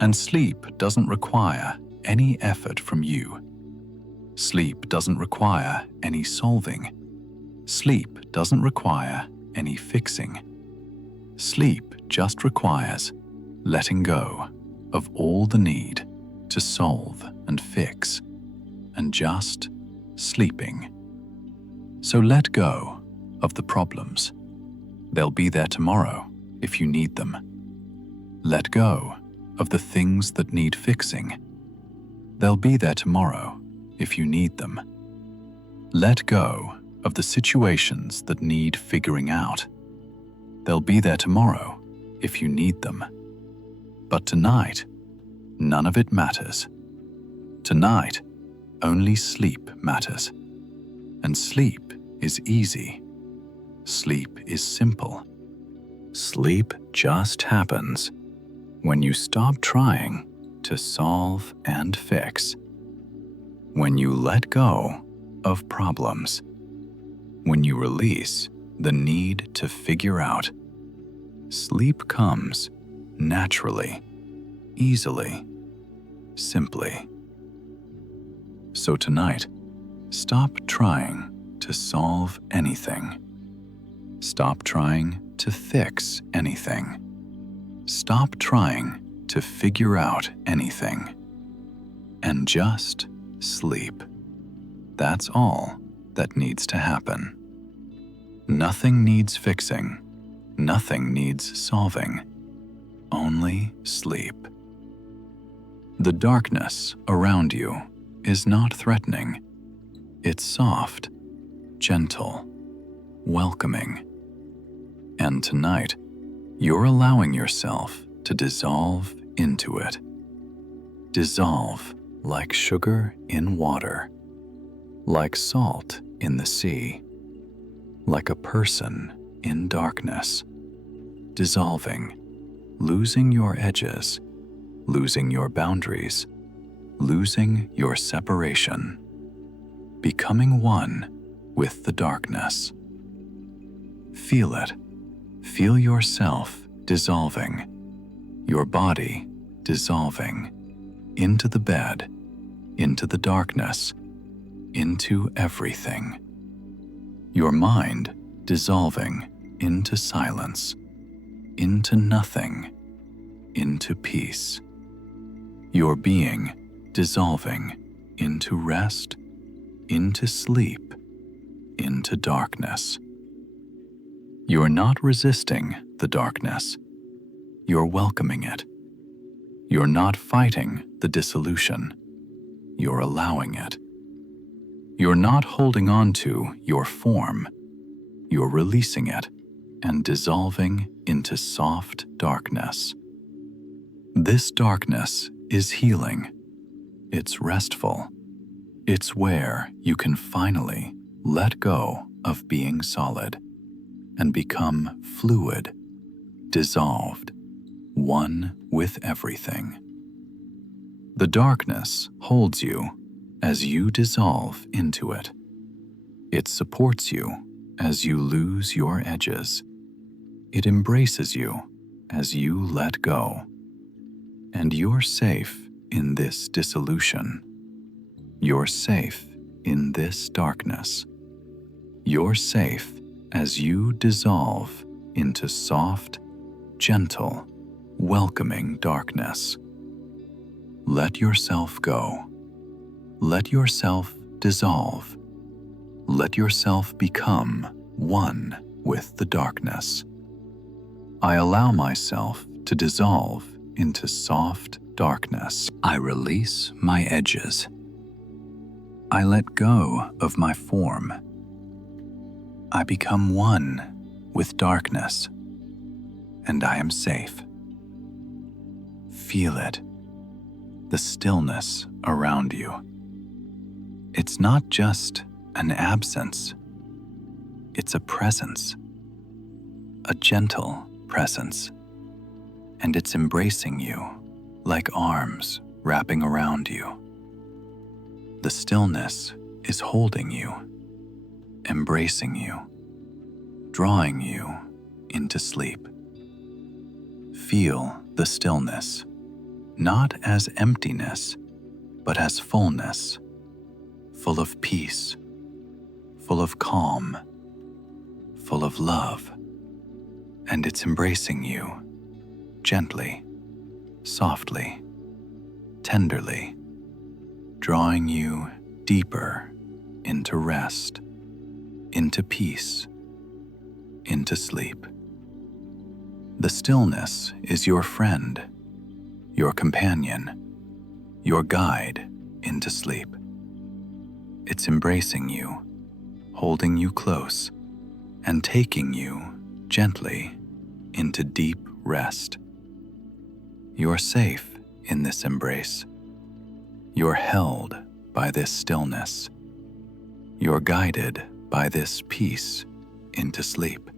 And sleep doesn't require any effort from you. Sleep doesn't require any solving. Sleep doesn't require any fixing. Sleep just requires letting go of all the need to solve and fix, and just sleeping. So let go of the problems. They'll be there tomorrow if you need them. Let go of the things that need fixing. They'll be there tomorrow if you need them. Let go of the situations that need figuring out. They'll be there tomorrow if you need them. But tonight, none of it matters. Tonight, only sleep matters. And sleep is easy. Sleep is simple. Sleep just happens when you stop trying to solve and fix. When you let go of problems. When you release the need to figure out. Sleep comes naturally, easily, simply. So tonight, stop trying to solve anything. Stop trying to fix anything. Stop trying to figure out anything. And just sleep. That's all that needs to happen. Nothing needs fixing. Nothing needs solving. Only sleep. The darkness around you is not threatening. It's soft, gentle, welcoming. And tonight, you're allowing yourself to dissolve into it. Dissolve like sugar in water, like salt in the sea, like a person in darkness. Dissolving, losing your edges, losing your boundaries, losing your separation, becoming one with the darkness. Feel it. Feel yourself dissolving, your body dissolving into the bed, into the darkness, into everything. Your mind dissolving into silence, into nothing, into peace. Your being dissolving into rest, into sleep, into darkness. You're not resisting the darkness. You're welcoming it. You're not fighting the dissolution. You're allowing it. You're not holding on to your form. You're releasing it and dissolving into soft darkness. This darkness is healing. It's restful. It's where you can finally let go of being solid and become fluid, dissolved, one with everything. The darkness holds you as you dissolve into it. It supports you as you lose your edges. It embraces you as you let go. And you're safe in this dissolution. You're safe in this darkness. You're safe as you dissolve into soft, gentle, welcoming darkness. Let yourself go. Let yourself dissolve. Let yourself become one with the darkness. I allow myself to dissolve into soft darkness. I release my edges. I let go of my form. I become one with darkness, and I am safe. Feel it, the stillness around you. It's not just an absence, it's a presence, a gentle presence, and it's embracing you like arms wrapping around you. The stillness is holding you, embracing you, drawing you into sleep. Feel the stillness, not as emptiness, but as fullness, full of peace, full of calm, full of love. And it's embracing you gently, softly, tenderly, drawing you deeper into rest, into peace, into sleep. The stillness is your friend, your companion, your guide into sleep. It's embracing you, holding you close, and taking you gently into deep rest. You're safe in this embrace. You're held by this stillness. You're guided by this peace into sleep.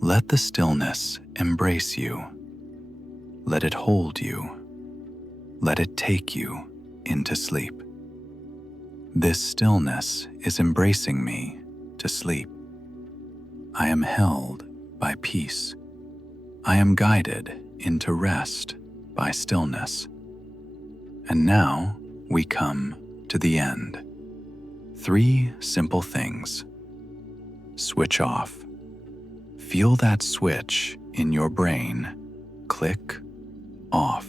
Let the stillness embrace you. Let it hold you. Let it take you into sleep. This stillness is embracing me to sleep. I am held by peace. I am guided into rest by stillness. And now we come to the end. 3 simple things. Switch off. Feel that switch in your brain. Click off.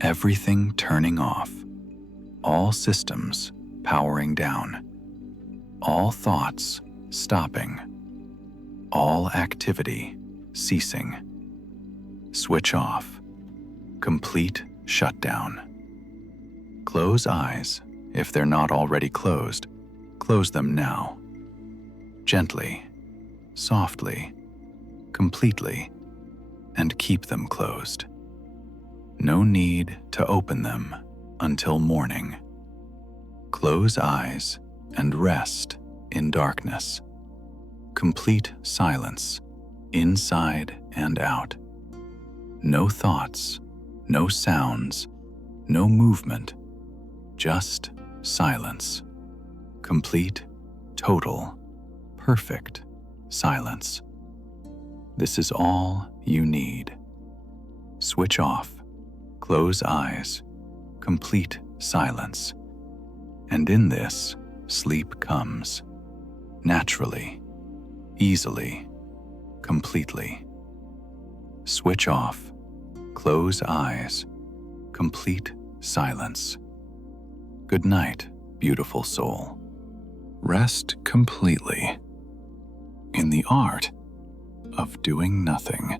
Everything turning off. All systems powering down. All thoughts stopping. All activity ceasing. Switch off. Complete shut down. Close eyes. If they're not already closed, close them now. Gently, softly, completely, and keep them closed. No need to open them until morning. Close eyes and rest in darkness. Complete silence, inside and out. No thoughts, no sounds, no movement, just silence. Complete, total, perfect silence. This is all you need. Switch off, close eyes, complete silence. And in this, sleep comes, naturally, easily, completely. Switch off, close eyes, complete silence. Good night, beautiful soul. Rest completely in the art of doing nothing.